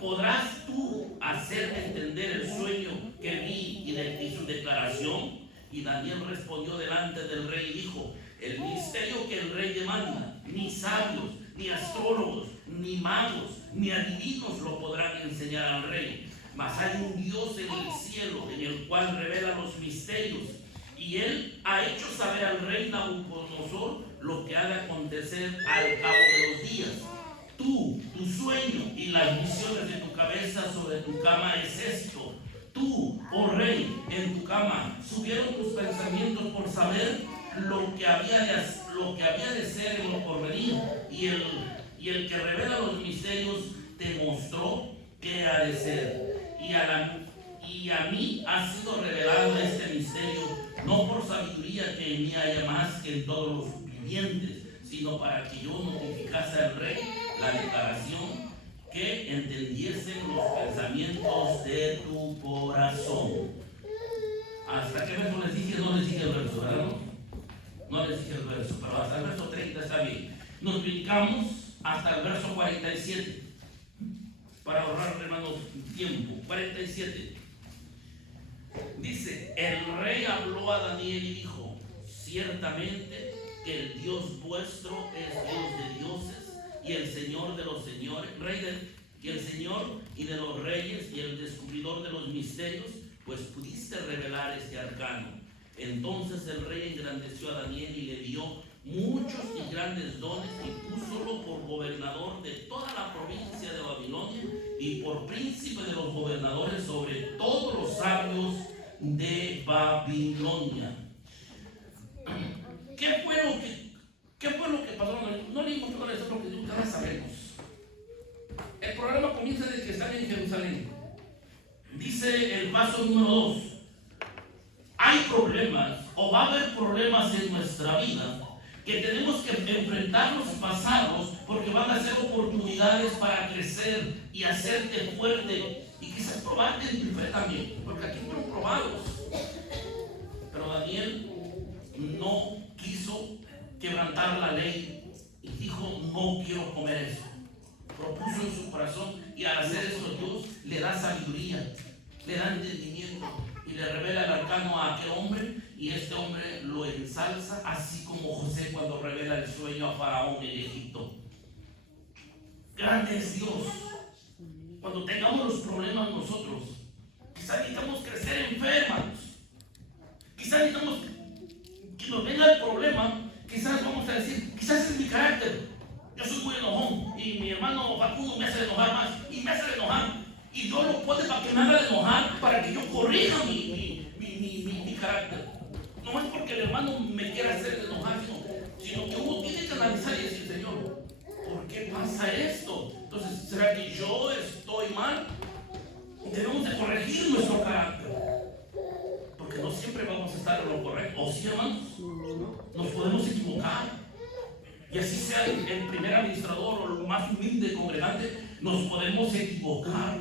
¿podrás tú hacerme entender el sueño que vi y su declaración? Y Daniel respondió delante del rey y dijo, el misterio que el rey demanda, ni sabios, ni astrólogos, ni magos, ni adivinos lo podrán enseñar al rey. Mas hay un Dios en el cielo, en el cual revela los misterios. Y él ha hecho saber al rey Nabucodonosor lo que ha de acontecer al cabo de los días. Tú, tu sueño y las visiones de tu cabeza sobre tu cama es esto. Tú, oh rey, en tu cama subieron tus pensamientos por saber lo que había de ser en lo porvenir. Y el que revela los misterios te mostró qué ha de ser. Y a mí ha sido revelado este misterio, no por sabiduría que en mí haya más que en todos los vivientes, sino para que yo notificase al rey la declaración, que entendiesen los pensamientos de tu corazón. ¿Hasta qué verso les dije? No les dije el verso, ¿verdad? No les dije el verso, pero hasta el verso 30 está bien. Nos brincamos hasta el verso 47, para ahorrar, hermanos, tiempo. 47. Dice, el rey habló a Daniel y dijo, ciertamente que el Dios vuestro es Dios de dioses y el Señor de los señores, y el Señor y de los reyes y el descubridor de los misterios, pues pudiste revelar este arcano. Entonces el rey engrandeció a Daniel y le dio muchos y grandes dones y púsolo por gobernador de toda la provincia de Babilonia y por príncipe de los gobernadores sobre todos los sabios de Babilonia. ¿Qué fue lo que pasó? No leímos todo eso, lo que nunca sabemos. El problema comienza desde que están en Jerusalén. Dice el paso número 2. Hay problemas, o va a haber problemas en nuestra vida, que tenemos que enfrentarlos y pasarlos, porque van a ser oportunidades para crecer y hacerte fuerte y quizás probarte en tu fe también, porque aquí fueron probados. Pero Daniel no quiso quebrantar la ley y dijo, no quiero comer eso. Propuso en su corazón, y al hacer eso Dios le da sabiduría, le da entendimiento y le revela el arcano a aquel hombre, y este hombre lo ensalza, así como José cuando revela el sueño a Faraón en Egipto. Grande es Dios. Cuando tengamos los problemas nosotros, quizás necesitamos crecer enfermos, quizás necesitamos que nos venga el problema, quizás vamos a decir, quizás es mi carácter, yo soy muy enojón y mi hermano Facundo me hace enojar más y me hace enojar, y Dios lo pone para que me haga enojar, para que yo corrija mi carácter. No es porque el hermano me quiera hacer enojar, sino que uno tiene que analizar y decir, Señor, ¿por qué pasa esto? Entonces, ¿será que yo estoy mal? Debemos de corregir nuestro carácter, porque no siempre vamos a estar en lo correcto. ¿O sí, hermanos? Nos podemos equivocar, y así sea el primer administrador o el más humilde congregante, nos podemos equivocar,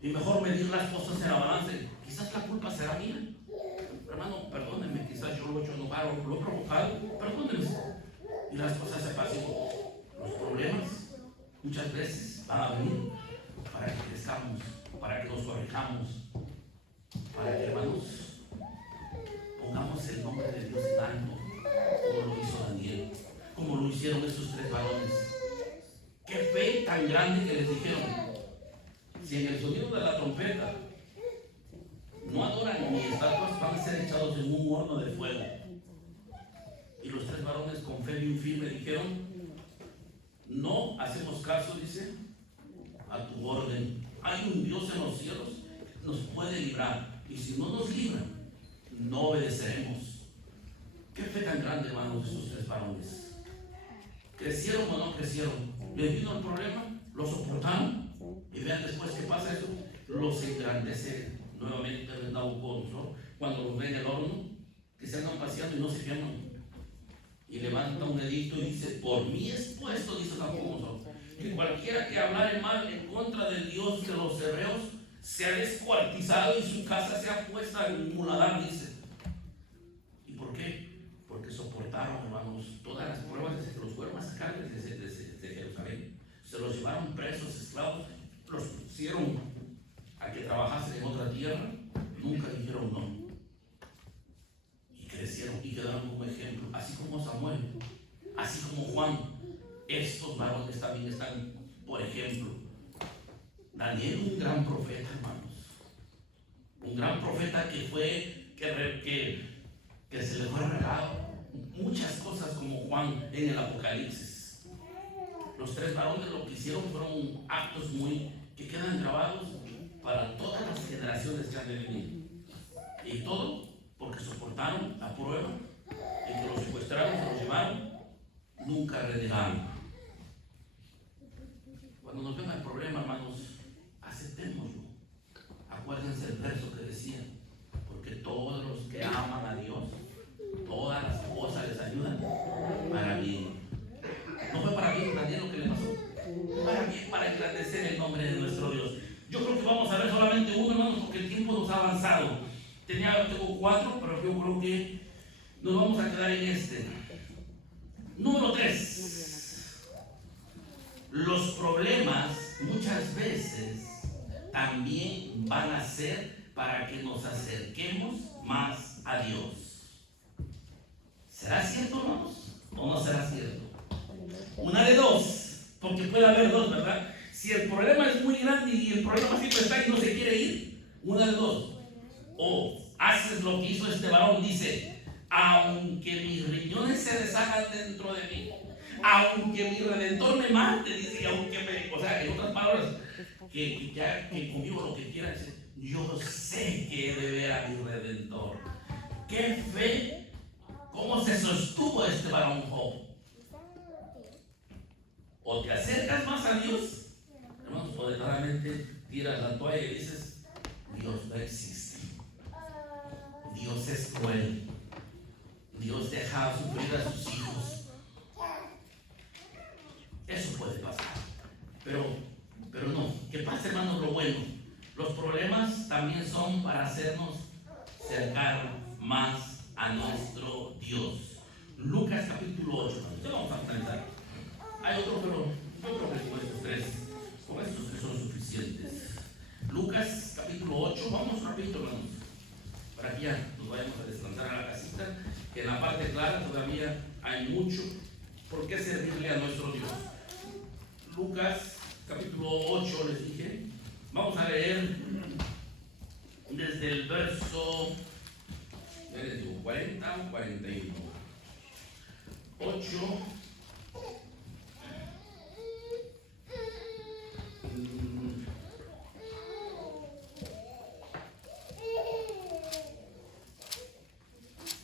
y mejor medir las cosas en la balanza. Quizás la culpa será mía, hermano, perdónenme, quizás yo lo he hecho enojar o lo he provocado, perdónenme, y las cosas se pasen. Los problemas muchas veces van a venir para que crezcamos, para que nos corrijamos, para que, hermanos, pongamos el nombre de Dios en alto, como lo hizo Daniel, como lo hicieron estos tres varones. Qué fe tan grande que les dijeron: si en el sonido de la trompeta no adoran ni estatuas, van a ser echados en un horno de fuego. Y los tres varones con fe bien firme dijeron: no hacemos caso, dice, a tu orden. Hay un Dios en los cielos, nos puede librar, y si no nos libra, no obedeceremos. Qué fe tan grande, hermanos, estos tres varones. ¿Crecieron o no crecieron? Les vino el problema, lo soportaron, y vean después qué pasa eso. Los engrandece nuevamente el Nabucodonosor cuando los ve en el horno, que se andan paseando y no se queman. Y levanta un edicto y dice: por mí es puesto, dice Nabucodonosor, que cualquiera que hablare mal en contra del Dios de los hebreos sea descuartizado y su casa sea puesta en muladar, dice. ¿Y por qué? Porque soportaron, hermanos, todas las pruebas desde que los fueron a sacar desde Jerusalén. Se los llevaron presos, esclavos, los pusieron a que trabajasen en otra tierra, nunca dijeron no. Y crecieron y quedaron como ejemplo, así como Samuel, así como Juan. Estos varones también están por ejemplo. Daniel, un gran profeta, hermanos, un gran profeta que se le fue regalado muchas cosas como Juan en el Apocalipsis. Los tres varones lo que hicieron fueron actos que quedan grabados para todas las generaciones que han de venir, y todo porque soportaron la prueba, y que los secuestraron, se los llevaron, nunca renegaron. Cuando nos venga el problema, hermanos, aceptémoslo. Acuérdense el verso que decía: porque todos los que aman a Dios, todas las cosas les ayudan para bien. No fue para bien, Daniel, lo que le pasó, para bien, para engrandecer el nombre de nuestro Dios. Yo creo que vamos a ver solamente uno, hermanos, porque el tiempo nos ha avanzado. Tengo 4, pero yo creo que nos vamos a quedar en este. Número 3. Los problemas muchas veces también van a ser para que nos acerquemos más a Dios. ¿Será cierto, hermanos? ¿O no será cierto? Una de dos, porque puede haber dos, ¿verdad? Si el problema es muy grande y el problema siempre está y no se quiere ir, una de dos. O haces lo que hizo este varón, dice: aunque mis riñones se deshagan dentro de mí, aunque mi redentor me mate, dice, o sea, en otras palabras, que conmigo lo que quiera, dice, yo sé que he de ver a mi redentor. ¡Qué fe! ¿Cómo se sostuvo este varón Job? O te acercas más a Dios, hermanos, o claramente tiras la toalla y dices: Dios no existe, Dios es cruel, Dios deja sufrir a sus hijos. Eso puede pasar, pero no, que pase, hermanos, lo bueno. Los problemas también son para hacernos acercar más a nuestro Dios. Lucas capítulo 8, ya vamos a finalizar. Hay otro, pero yo creo que con estos tres son suficientes. Lucas capítulo 8, vamos rapidito, hermanos, para que ya nos vayamos a descansar. parte clara, todavía hay mucho por qué servirle a nuestro Dios. Lucas capítulo 8 les dije. Vamos a leer desde el verso 40 o 41. 8.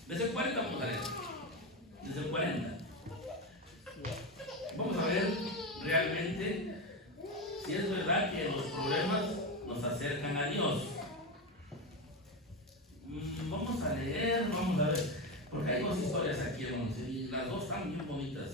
Desde el 40 vamos a leer. Desde el 40. Vamos a ver realmente si es verdad que los problemas nos acercan a Dios. Vamos a leer, vamos a ver, porque hay dos historias aquí, hermanos, y las dos están muy bonitas.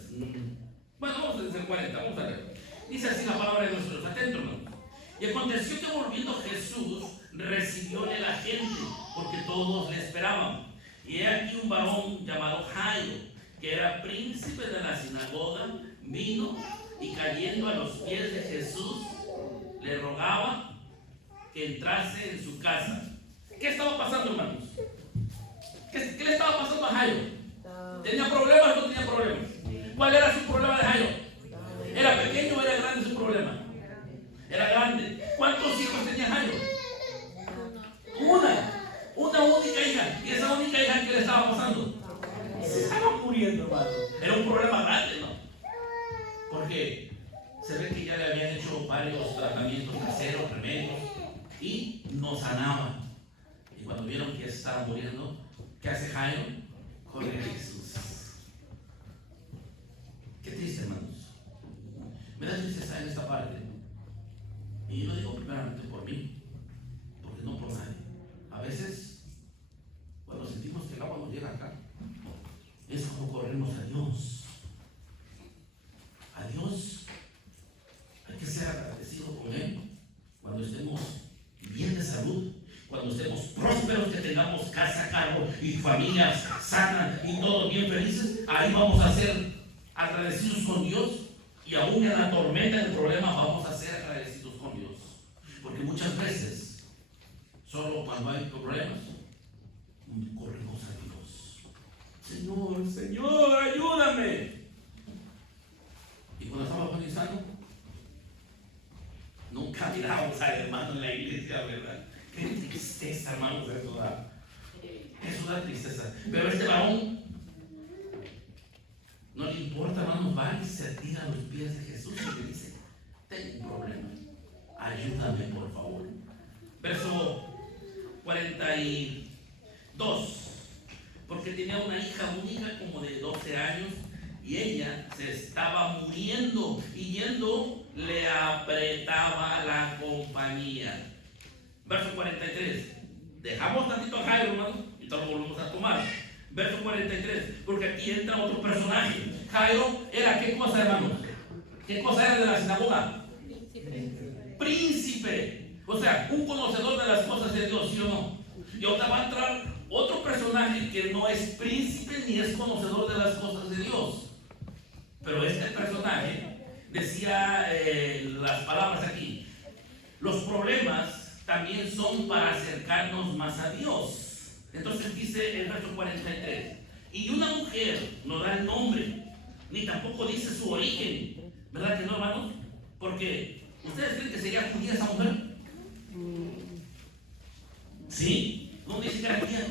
Bueno, vamos desde el 40, vamos a leer. Dice así la palabra de nuestros atentos, hermanos. Y aconteció que volviendo Jesús recibióle la gente, porque todos le esperaban. Y he aquí un varón llamado Jairo, que era príncipe de la sinagoga, vino y cayendo a los pies de Jesús, le rogaba que entrase en su casa. ¿Qué estaba pasando, hermanos? ¿Qué le estaba pasando a Jairo? ¿Tenía problemas o no tenía problemas? ¿Cuál era su problema de Jairo? ¿Era pequeño o era grande su problema? Era grande. ¿Cuántos hijos tenía Jairo? Una única hija. ¿Y esa única hija qué le estaba pasando? Se estaba muriendo, hermano. Era un problema grande, ¿no? Porque se ve que ya le habían hecho varios tratamientos caseros, remedios, y no sanaba. Y cuando vieron que estaba muriendo, ¿qué hace Jairo? Corre a Jesús. Qué triste, hermanos. Me da tristeza en esta parte. Y yo lo digo primeramente por mí, porque no por nadie. A veces, cuando sentimos que el agua nos llega acá, es como corremos a Dios. A Dios hay que ser agradecido con Él cuando estemos bien de salud, cuando estemos prósperos, que tengamos casa, carro y familias sanas y todos bien felices. Ahí vamos a ser agradecidos con Dios, y aún en la tormenta del problema vamos a ser agradecidos con Dios, porque muchas veces solo cuando hay problemas corremos a Dios. Señor, ayúdame. Y cuando estamos agonizando, nunca miramos al hermano en la iglesia, ¿verdad? Qué tristeza, hermanos, eso da. Eso da tristeza. Pero este varón no le importa, hermanos, va y se tira a los pies de Jesús y le dice: tengo un problema, ayúdame por favor. Verso 42. Porque tenía una hija única como de 12 años y ella se estaba muriendo, y yendo le apretaba la compañía. Verso 43. Dejamos tantito a Jairo, hermano, y lo volvemos a tomar. Verso 43. Porque aquí entra otro personaje. Jairo era, ¿qué cosa, hermanos? ¿Qué cosa era de la sinagoga? Príncipe. O sea, un conocedor de las cosas de Dios, ¿sí o no? Y ahora va a entrar otro personaje que no es príncipe ni es conocedor de las cosas de Dios. Pero este personaje decía las palabras aquí: los problemas también son para acercarnos más a Dios. Entonces dice el verso 43: y una mujer no da el nombre, ni tampoco dice su origen. ¿Verdad que no, hermanos? Porque ¿ustedes creen que sería judía esa mujer? ¿Sí? ¿No dice que era judía?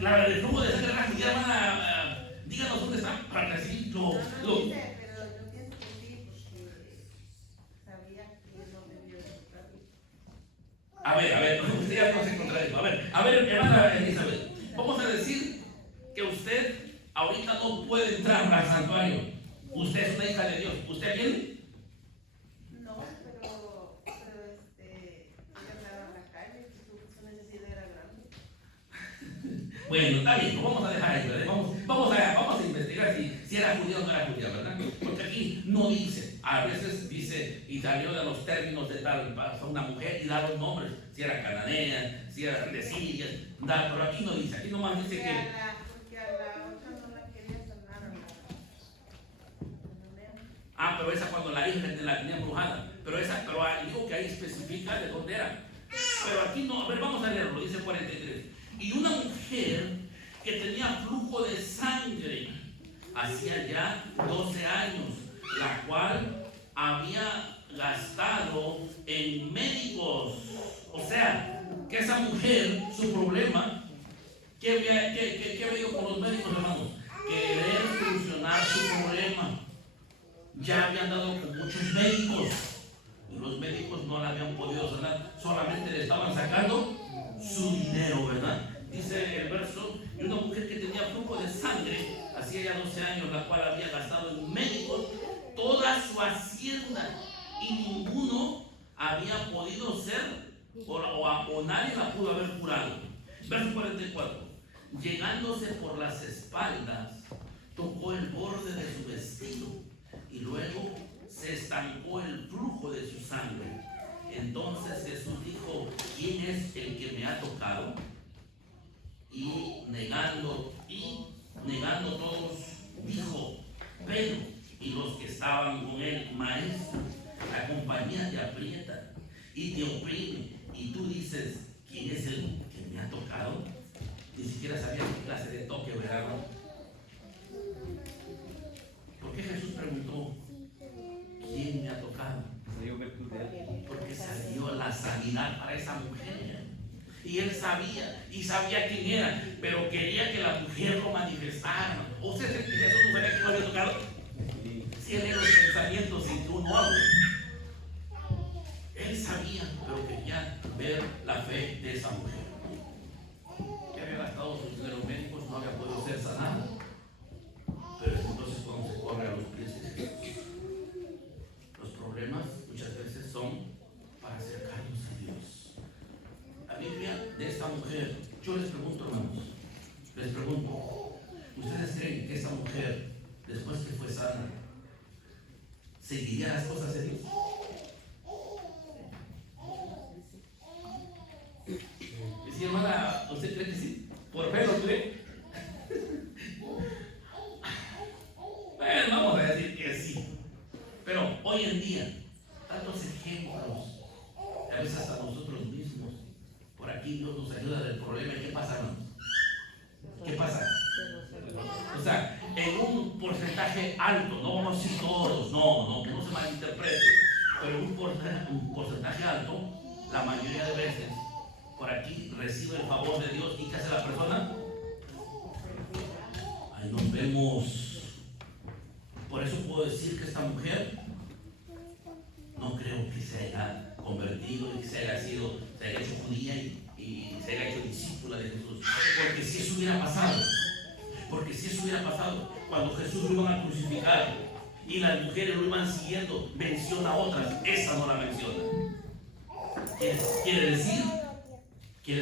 La del flujo de sangre era judía, hermana. Díganos dónde está para que así lo... Pero yo pienso que sí, porque sabía que no me vio de. A ver, usted ya no se encontrará eso. A ver, hermana Elizabeth, vamos a decir que usted ahorita no puede entrar al santuario. Usted es una hija de Dios. ¿Usted viene? No, pero ella andaba en la calle y su necesidad era grande. Bueno, está bien, lo vamos a dejar ahí, ¿verdad? Vamos a investigar si era judía o no era judía, ¿verdad? Porque aquí no dice, a veces dice, y salió de los términos de tal, pasó una mujer y da los nombres, si era cananea, si era de Siria, pero aquí no dice, aquí nomás dice que... Porque a la otra no la quería sanar a la. Pero esa cuando la hija la tenía embrujada, pero digo que ahí especifica de dónde era. Pero aquí no, a ver, vamos a leerlo, dice 43. y una mujer que tenía flujo de sangre hacía ya 12 años, la cual había gastado en médicos. O sea, que esa mujer, su problema, ¿qué había ido con los médicos, hermanos? Querer solucionar su problema. Ya habían dado con muchos médicos y los médicos no la habían podido sanar, solamente le estaban sacando su dinero, ¿verdad? Dice el verso, y una mujer que tenía flujo de sangre hacía ya 12 años, la cual había gastado en médicos toda su hacienda y ninguno había podido ser o nadie la pudo haber curado. Verso 44, llegándose por las espaldas, tocó el borde de su vestido y luego se estancó el flujo de su sangre. Entonces Jesús dijo, ¿quién es el que me ha tocado? Y negando todos, dijo, Pedro y los que estaban con él, maestro, la compañía te aprieta y te oprime, y tú dices, ¿quién es el que me ha tocado? Ni siquiera sabía qué clase de toque, ¿verdad? ¿Por qué Jesús preguntó, ¿quién me ha tocado? Porque salió la sanidad para esa mujer. Y él sabía quién era, pero quería que la mujer lo manifestara. ¿O sea, Jesús no sabía quién lo había tocado? Si él era los pensamientos y tú no hablas. Él sabía, pero quería ver la fe de esa mujer. Que había gastado sus dineros médicos, no había podido ser sanada. Pero es entonces cuando se corre a los pies de Jesús. Los problemas muchas veces son para acercarnos a Dios. La Biblia de esta mujer, yo les pregunto, hermanos, ¿ustedes creen que esta mujer, después que fue sana, seguiría las cosas de Dios? ¿Y si, hermana, usted cree que sí? ¿Por fe lo cree? Bueno, vamos a decir que sí. Pero hoy en día, tantos ejemplos, a veces hasta nosotros mismos, por aquí Dios nos ayuda del problema. ¿Y qué pasa, hermanos? ¿Qué pasa? O sea, en un porcentaje alto, no vamos a decir todos, no, que no se malinterprete, pero un porcentaje alto, la mayoría de veces, por aquí recibe el favor de Dios. ¿Y qué hace la persona? Ahí nos vemos. Por eso puedo decir que esta mujer, no creo que se haya convertido y que se haya hecho judía y se haya hecho discípula de Jesús. Porque si eso hubiera pasado, cuando Jesús lo iban a crucificar y las mujeres lo iban siguiendo, menciona a otras, esa no la menciona. Quiere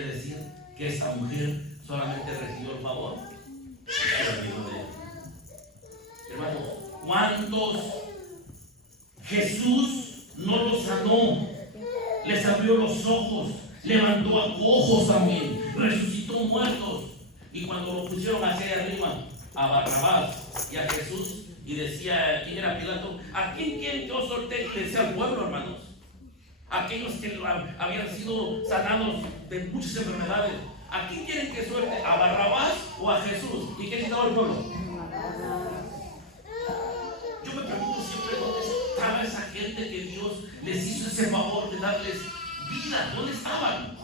decir que esa mujer solamente recibió el favor de ella. Hermanos, ¿cuántos Jesús no los sanó? Les abrió los ojos, levantó a cojos también, resucitó muertos. Y cuando lo pusieron hacia arriba, a Barrabás y a Jesús, y decía, ¿quién era Pilato? ¿A quién quieren que os solté? Y decía al pueblo, hermanos, aquellos que habían sido sanados de muchas enfermedades. ¿A quién quieren que suelte? ¿A Barrabás o a Jesús? ¿Y qué estaba el pueblo? Yo me pregunto siempre dónde estaba esa gente que Dios les hizo ese favor de darles vida. ¿Dónde estaban?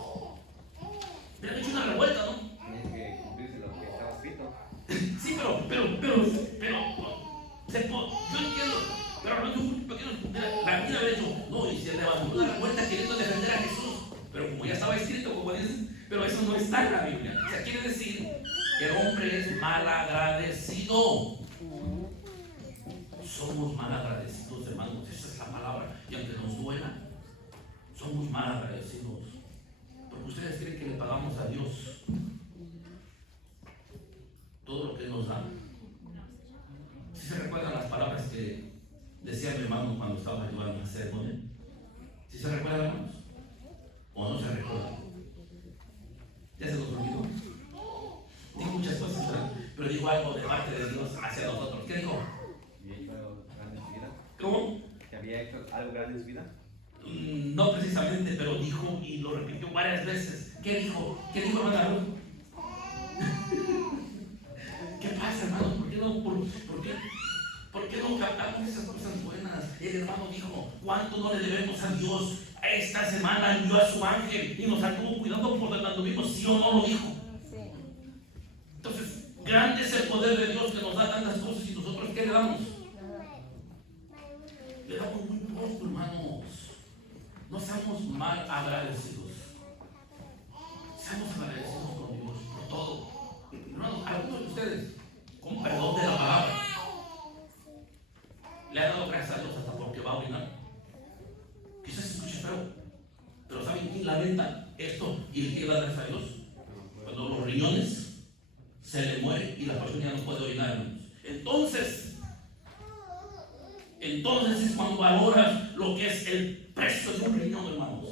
Pero han hecho una revuelta, ¿no? Tienes que cumplirse lo que estaba escrito. Sí, pero yo entiendo, pero hablando un pequeño, la vida había dicho, no, y se levantó una revuelta queriendo defender a Jesús, pero como ya estaba escrito, como dicen, pero eso no está en la Biblia. O sea, quiere decir que el hombre es malagradecido. Somos malagradecidos, hermanos, esa es la palabra, y aunque nos duela, somos malagradecidos, porque ustedes creen que le pagamos a Dios todo lo que nos da. ¿Sí se recuerdan las palabras que decía mi hermano cuando estaba ayudando a hacer, ¿no? ¿Sí se recuerdan, hermanos? ¿O no se recuerdan? ¿Ya se los olvidó? Digo muchas cosas, ¿verdad? Pero digo algo de parte de Dios hacia nosotros. ¿Qué dijo? ¿Había hecho algo grande en su vida? ¿Cómo? ¿Que había hecho algo grande en su vida? No precisamente, pero dijo y lo repitió varias veces. ¿Qué dijo? ¿Qué dijo, hermana Ruth? hagamos esas cosas buenas. El hermano dijo, ¿cuánto no le debemos a Dios? Esta semana envió a su ángel y nos anduvo cuidando por donde anduvimos, ¿sí o no lo dijo? Entonces, grande es el poder de Dios que nos da tantas cosas y nosotros ¿qué le damos? Le damos muy poco, hermanos. No seamos mal agradecidos. Seamos agradecidos con Dios por todo. Hermanos, algunos de ustedes, con perdón de la palabra, le han dado gracias a Dios hasta porque va a orinar. Quizás se escuche feo, pero ¿saben quién lamenta esto y le quiere dar gracias a Dios? Cuando los riñones se le mueren y la persona ya no puede orinar, hermanos. Entonces es cuando valoras lo que es el precio de un riñón, hermanos.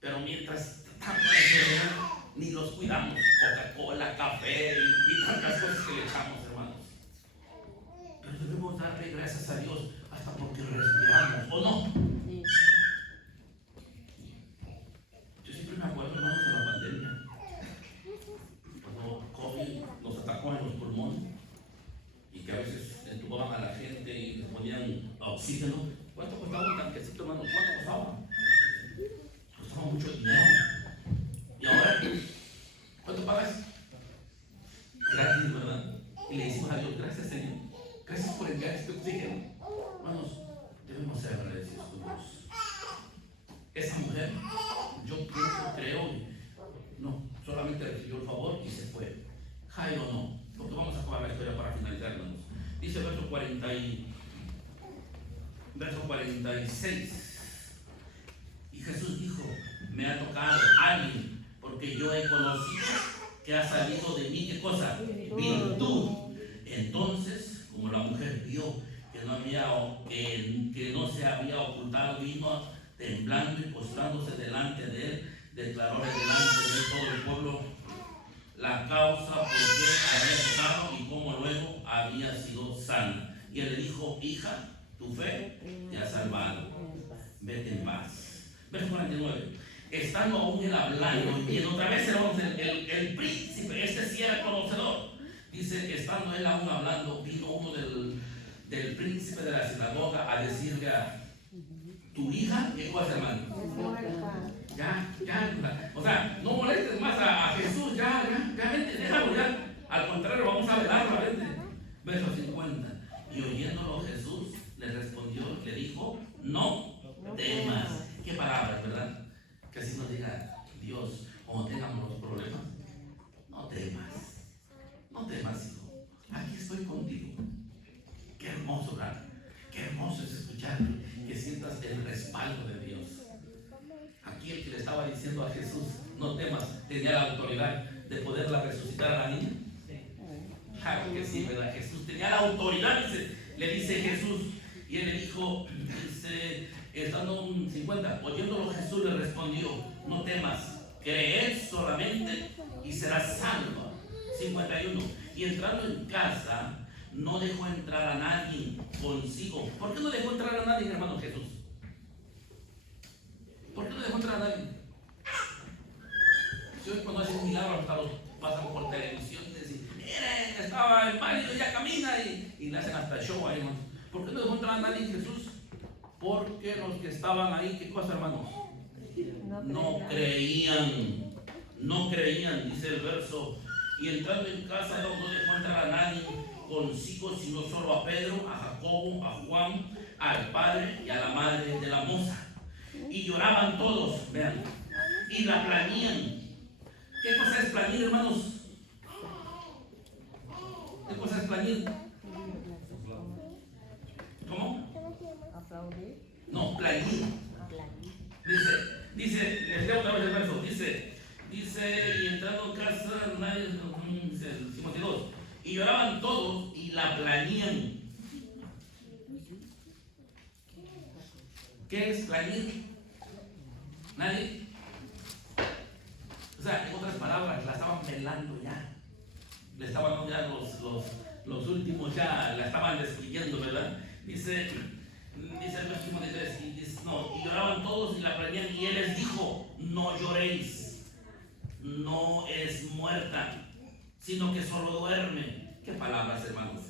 Pero mientras tanta enfermedad, ni los cuidamos. Coca-Cola, café y tantas cosas que le echamos, hermanos. Pero debemos darle gracias a Dios hasta porque respiramos, ¿o no? Sí. Yo siempre me acuerdo, hermanos, de la pandemia. Cuando COVID nos atacó en los pulmones y que a veces entubaban a la gente y les ponían oxígeno. ¿Cuánto costaba un tanquecito, hermano? ¿Cuánto costaba? Costaba mucho dinero. ¿Y ahora? ¿Cuánto pagas? Gratis, ¿verdad? Y le decimos a Dios, gracias, Señor. Gracias por enviar este oxígeno. Hermanos, debemos ser agradecidos con Dios. Esa mujer, yo pienso, creo, no, solamente recibió el favor y se fue. Jairo no, porque vamos a acabar la historia para finalizar, hermanos. Dice verso 46. Y Jesús dijo, me ha tocado alguien, porque yo he conocido que ha salido de mí, ¿qué cosa? Virtud. Entonces, como la mujer vio que no se había ocultado, vino temblando y postrándose delante de él, declaró delante de todo el pueblo la causa por qué había tocado y cómo luego había sido sana. Y él le dijo, hija, tu fe te ha salvado, vete en paz. Verso 49. Estando aún él hablando, y otra vez el príncipe, este sí era conocedor, dice, estando él aún hablando, vino uno del príncipe de la sinagoga a decirle a tu hija, ¿qué cosa, hermano? Ya, o sea, no molestes más a Jesús, ya, vente, déjalo ya. Al contrario, vamos a velarlo, vente. Verso 50. Y oyéndolo Jesús le respondió, le dijo, no temas. Qué palabras, ¿verdad? Que así nos diga Dios, cuando tengamos los problemas, no temas, hijo. Aquí estoy contigo. Qué hermoso, ¿verdad? Qué hermoso es escuchar, que sientas el respaldo de Dios. Aquí el que le estaba diciendo a Jesús, no temas, tenía la autoridad de poderla resucitar a la niña. Claro que sí, ¿verdad? Jesús tenía la autoridad, le dice Jesús. Y él le dijo, estando un 50, oyéndolo Jesús le respondió, no temas, creed solamente y serás salvo. 51. Y entrando en casa, no dejó entrar a nadie consigo. ¿Por qué no dejó entrar a nadie, hermano Jesús? ¿Por qué no dejó entrar a nadie? Si hoy cuando hacen milagros hasta los pasan por televisión y dicen, miren, estaba el marido, ya camina y le hacen hasta show ahí, hermano. ¿Por qué no dejó entrar a nadie Jesús? Porque los que estaban ahí, ¿qué cosa, hermanos? No creían, dice el verso. Y entrando en casa no dejó entrar a nadie consigo, sino solo a Pedro, a Jacobo, a Juan, al padre y a la madre de la moza. Y lloraban todos, vean, y la plañían. ¿Qué cosa es plañir, hermanos? ¿Qué cosa es plañir? ¿Cómo? No, plañir. Dice, les leo otra vez el verso, dice, y entrando en casa, nadie, dice el 52, y lloraban todos y la plañían. ¿Qué es plañir? ¿Nadie? O sea, en otras palabras, la estaban velando ya. Le estaban dando ya los últimos, ya la estaban despidiendo, ¿verdad? Dice el verso 53, y lloraban todos y la plañían, y él les dijo, no lloréis, no es muerta, sino que solo duerme. ¿Qué palabras, hermanos?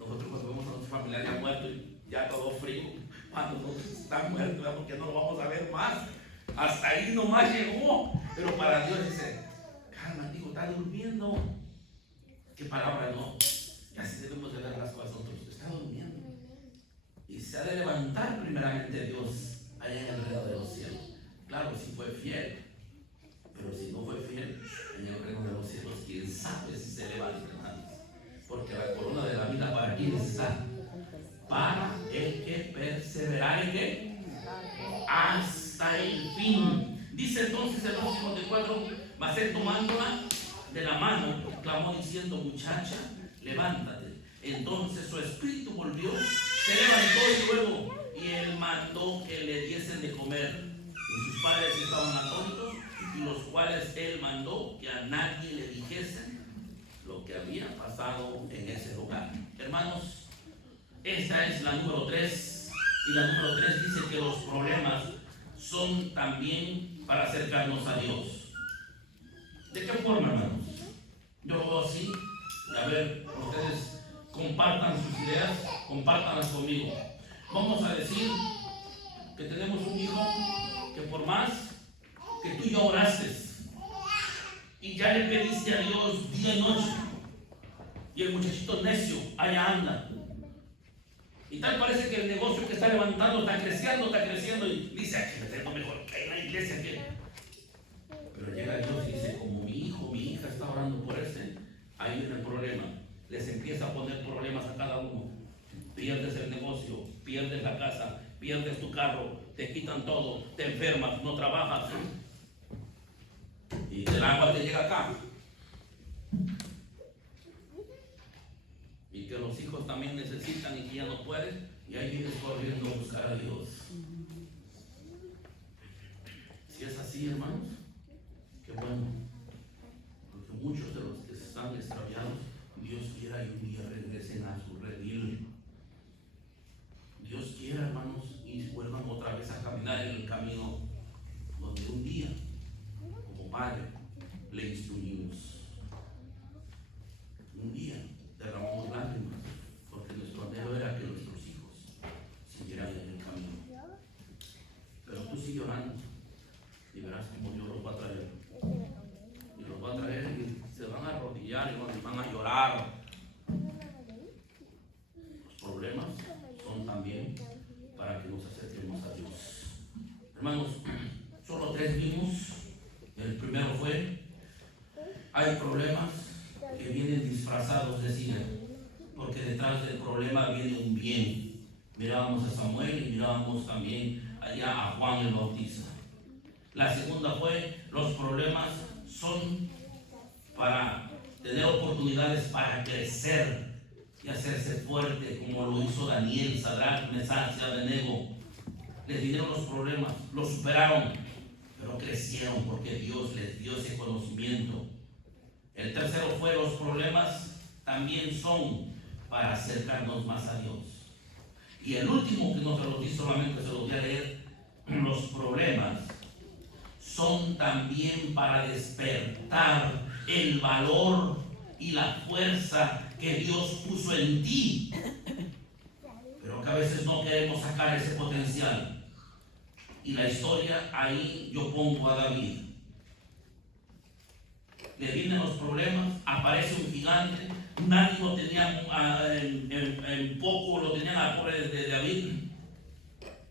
Nosotros cuando familiar ya muerto y ya todo frío. Cuando nosotros estamos muertos, ¿verdad? Porque no lo vamos a ver más. Hasta ahí nomás llegó. Pero para Dios dice, calma, digo, está durmiendo. ¿Qué palabra no? Y así debemos de ver las cosas nosotros. Está durmiendo. Y se ha de levantar primeramente Dios allá en el reino de los cielos. Claro, si fue fiel. Pero si no fue fiel, en el reino de los cielos, quién sabe si se levanta, hermanos. Porque la corona de la vida, ¿para quién está? Para el que persevera en qué? Hasta el fin. Dice entonces el verso 54, mas él tomándola de la mano, clamó diciendo, muchacha, levántate. Entonces su espíritu volvió, se levantó y luego, y él mandó que le diesen de comer. Y sus padres estaban atónitos, y los cuales él mandó que a nadie le dijesen lo que había pasado en ese lugar. Hermanos, esta es la número 3, y la número 3 dice que los problemas son también para acercarnos a Dios. ¿De qué forma, hermanos? Yo lo veo así, y a ver, ustedes compartan sus ideas, compártanlas conmigo. Vamos a decir que tenemos un hijo que por más que tú ya oraste y ya le pediste a Dios día y noche, y el muchachito necio allá anda, y tal parece que el negocio que está levantando está creciendo, y dice, aquí me tengo mejor que hay una iglesia que... Pero llega Dios y dice, como mi hijo, mi hija está orando por ahí viene el problema. Les empieza a poner problemas a cada uno. Pierdes el negocio, pierdes la casa, pierdes tu carro, te quitan todo, te enfermas, no trabajas. Y del agua te llega acá. Y que los hijos también necesitan y que ya no pueden. Y ahí vienes corriendo a buscar a Dios. Si es así, hermanos, qué bueno. Porque muchos de los que están extraviados, Dios quiera y un día regresen a su redil. Dios quiera, hermanos, y vuelvan otra vez a caminar en el camino donde un día, como padre, le instruimos. Un día derramamos lágrimas, porque nuestro anhelo era que nuestros hijos siguieran en el camino. Pero tú sigue orando y verás cómo Dios los va a traer. Y los va a traer y se van a arrodillar y van a llorar. Los problemas son también para que nos acerquemos a Dios. Hermanos, solo 3 vimos. El primero fue, hay problemas que vienen disfrazados de sida, porque detrás del problema viene un bien. Mirábamos a Samuel y mirábamos también allá a Juan el Bautista. La segunda fue, los problemas son para tener oportunidades para crecer y hacerse fuerte, como lo hizo Daniel, Sadrach, Mesach y Abednego. Les vinieron los problemas, los superaron, pero crecieron porque Dios les dio ese conocimiento. El tercero fue, los problemas también son para acercarnos más a Dios. Y el último, que no se los di, solamente se los voy a leer, los problemas son también para despertar el valor y la fuerza que Dios puso en ti, pero que a veces no queremos sacar ese potencial. Y la historia, ahí yo pongo a David. Le vienen los problemas, aparece un gigante, nadie lo tenía en poco, lo tenían al pobre de David.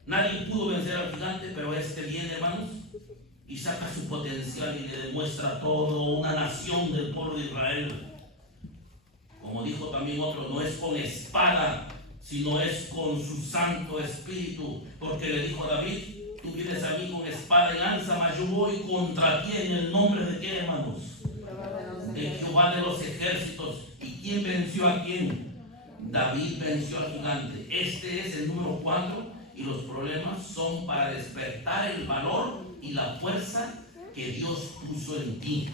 Nadie pudo vencer al gigante, pero este viene, hermanos, y saca su potencial y le demuestra a toda una nación del pueblo de Israel. Como dijo también otro, no es con espada, sino es con su Santo Espíritu, porque le dijo a David, tú vienes a mí con espada y lanza, mas yo voy contra ti en el nombre de qué, hermanos, de Jehová de los ejércitos. ¿Y quién venció a quién? David venció al gigante. Este es el número 4, y los problemas son para despertar el valor y la fuerza que Dios puso en ti.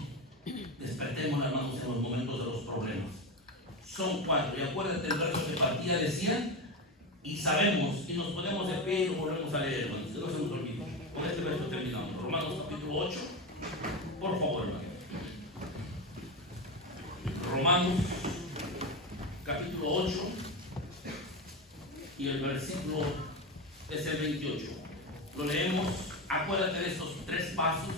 Despertemos, hermanos, en los momentos de los problemas. Son 4, y acuérdate el verso que partía, decía, y sabemos, y nos ponemos de pie y lo volvemos a leer, hermanos, que no se nos olvide. Con este verso terminamos. Romanos capítulo 8, por favor, hermanos. Romanos capítulo 8, y el versículo es el 28. Lo leemos. Acuérdate de estos 3 pasos.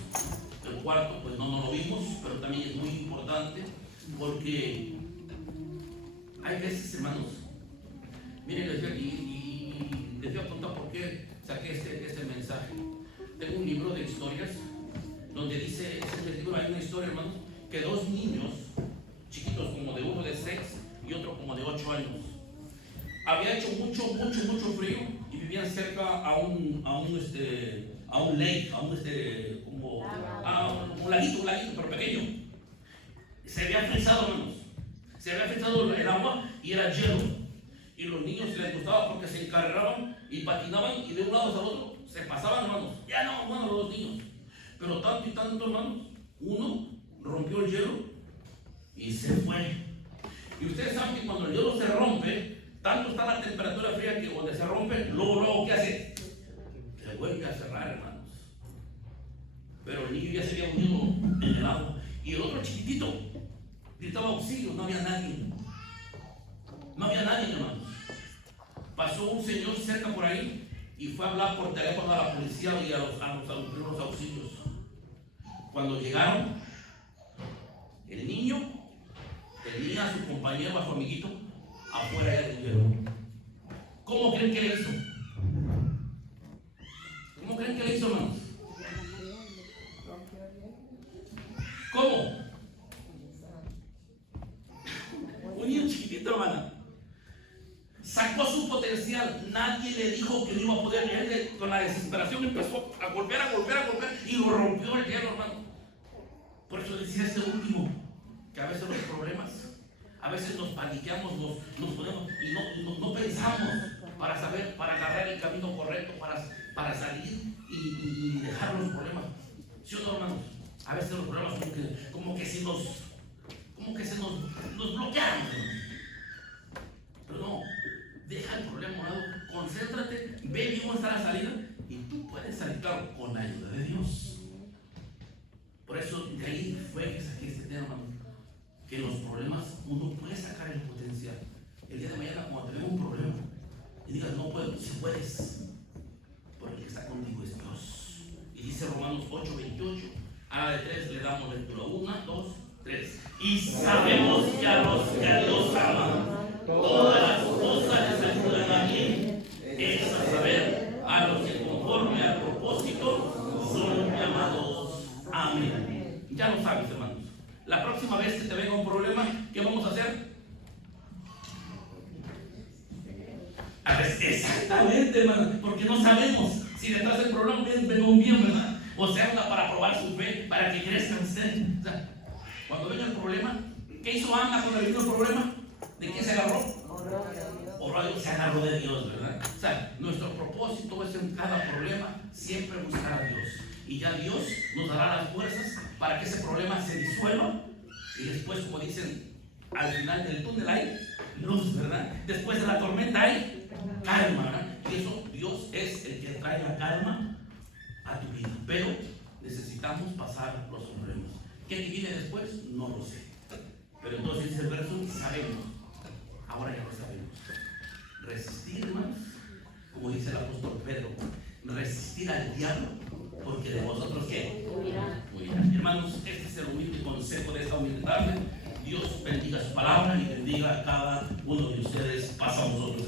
El cuarto, pues no lo vimos, pero también es muy importante porque hay veces, hermanos, miren, les voy a contar por qué saqué este mensaje. Tengo un libro de historias donde dice, en el libro hay una historia, hermanos, que 2 niños chiquitos, como de uno de 6 y otro como de 8 años, había hecho mucho frío y vivían cerca a un lake, un laguito, pero pequeño. Se había frizado, hermanos. Se había frizado el agua y era hielo. Y los niños les gustaba porque se encarreraban y patinaban y de un lado al otro se pasaban, hermanos. Ya no, bueno, los 2 niños. Pero tanto y tanto, hermanos, uno rompió el hielo y se fue. Y ustedes saben que cuando el hielo se rompe, tanto está la temperatura fría que donde se rompe, luego, ¿qué hace? Se vuelve a cerrar, hermanos. Pero el niño ya se había unido en el agua. Y el otro chiquitito gritaba auxilio, no había nadie. No había nadie, hermanos. Pasó un señor cerca por ahí y fue a hablar por teléfono a la policía y a los primeros auxilios. Cuando llegaron, el niño tenía a su compañero, a su amiguito, afuera del hielo. ¿Cómo creen que le hizo? ¿Cómo creen que le hizo, hermanos? ¿Cómo? Un niño chiquitito, hermana. Sacó su potencial. Nadie le dijo que no iba a poder. Él con la desesperación empezó a golpear y lo rompió el hielo, hermano. Por eso decía este último, que a veces los problemas, a veces nos paniqueamos, nos ponemos y no pensamos para saber, para agarrar el camino correcto, para salir y dejar los problemas. ¿Sí o no, hermanos? A veces los problemas como que se nos bloquean, hermanos. Pero no, deja el problema a un lado, concéntrate, ve cómo está la salida y tú puedes salir, claro, con la ayuda de Dios. Por eso de ahí fue que saqué este tema, hermano, que en los problemas uno puede sacar el potencial. El día de mañana cuando tenemos un problema y digas no puedo, si puedes, porque el que está contigo es Dios. Y dice Romanos 8:28, a la de 3 le damos lectura, 1, 2, 3. Y sabemos que a los que a Dios aman, todas las cosas les ayudan a bien, es a saber, a los que conforme al propósito son llamados. Amén. Ya lo sabes, hermanos. La próxima vez que te venga un problema, ¿qué vamos a hacer? A ver, exactamente, hermano, porque no sabemos si detrás del problema venga un bien, ¿verdad? O sea, para probar su fe, para que crezcan ustedes. O sea, cuando venga el problema, ¿qué hizo Ana cuando le vino el problema? ¿De qué se agarró? Oró a Dios, se agarró de Dios, ¿verdad? O sea, nuestro propósito es en cada problema siempre buscar a Dios. Y ya Dios nos dará las fuerzas para que ese problema se disuelva. Y después, como dicen, al final del túnel hay luz, ¿verdad? Después de la tormenta hay calma, ¿verdad? Y eso, Dios es el que trae la calma a tu vida. Pero necesitamos pasar los problemas. ¿Qué viene después? No lo sé. Pero entonces dice el verso, sabemos. Ahora ya lo sabemos. Resistir, hermanos, como dice el apóstol Pedro, resistir al diablo, porque de vosotros ¿qué? Huirá. Hermanos, este es el humilde consejo de esta humilde tarde. Dios bendiga su palabra y bendiga a cada uno de ustedes. Pasa a vosotros.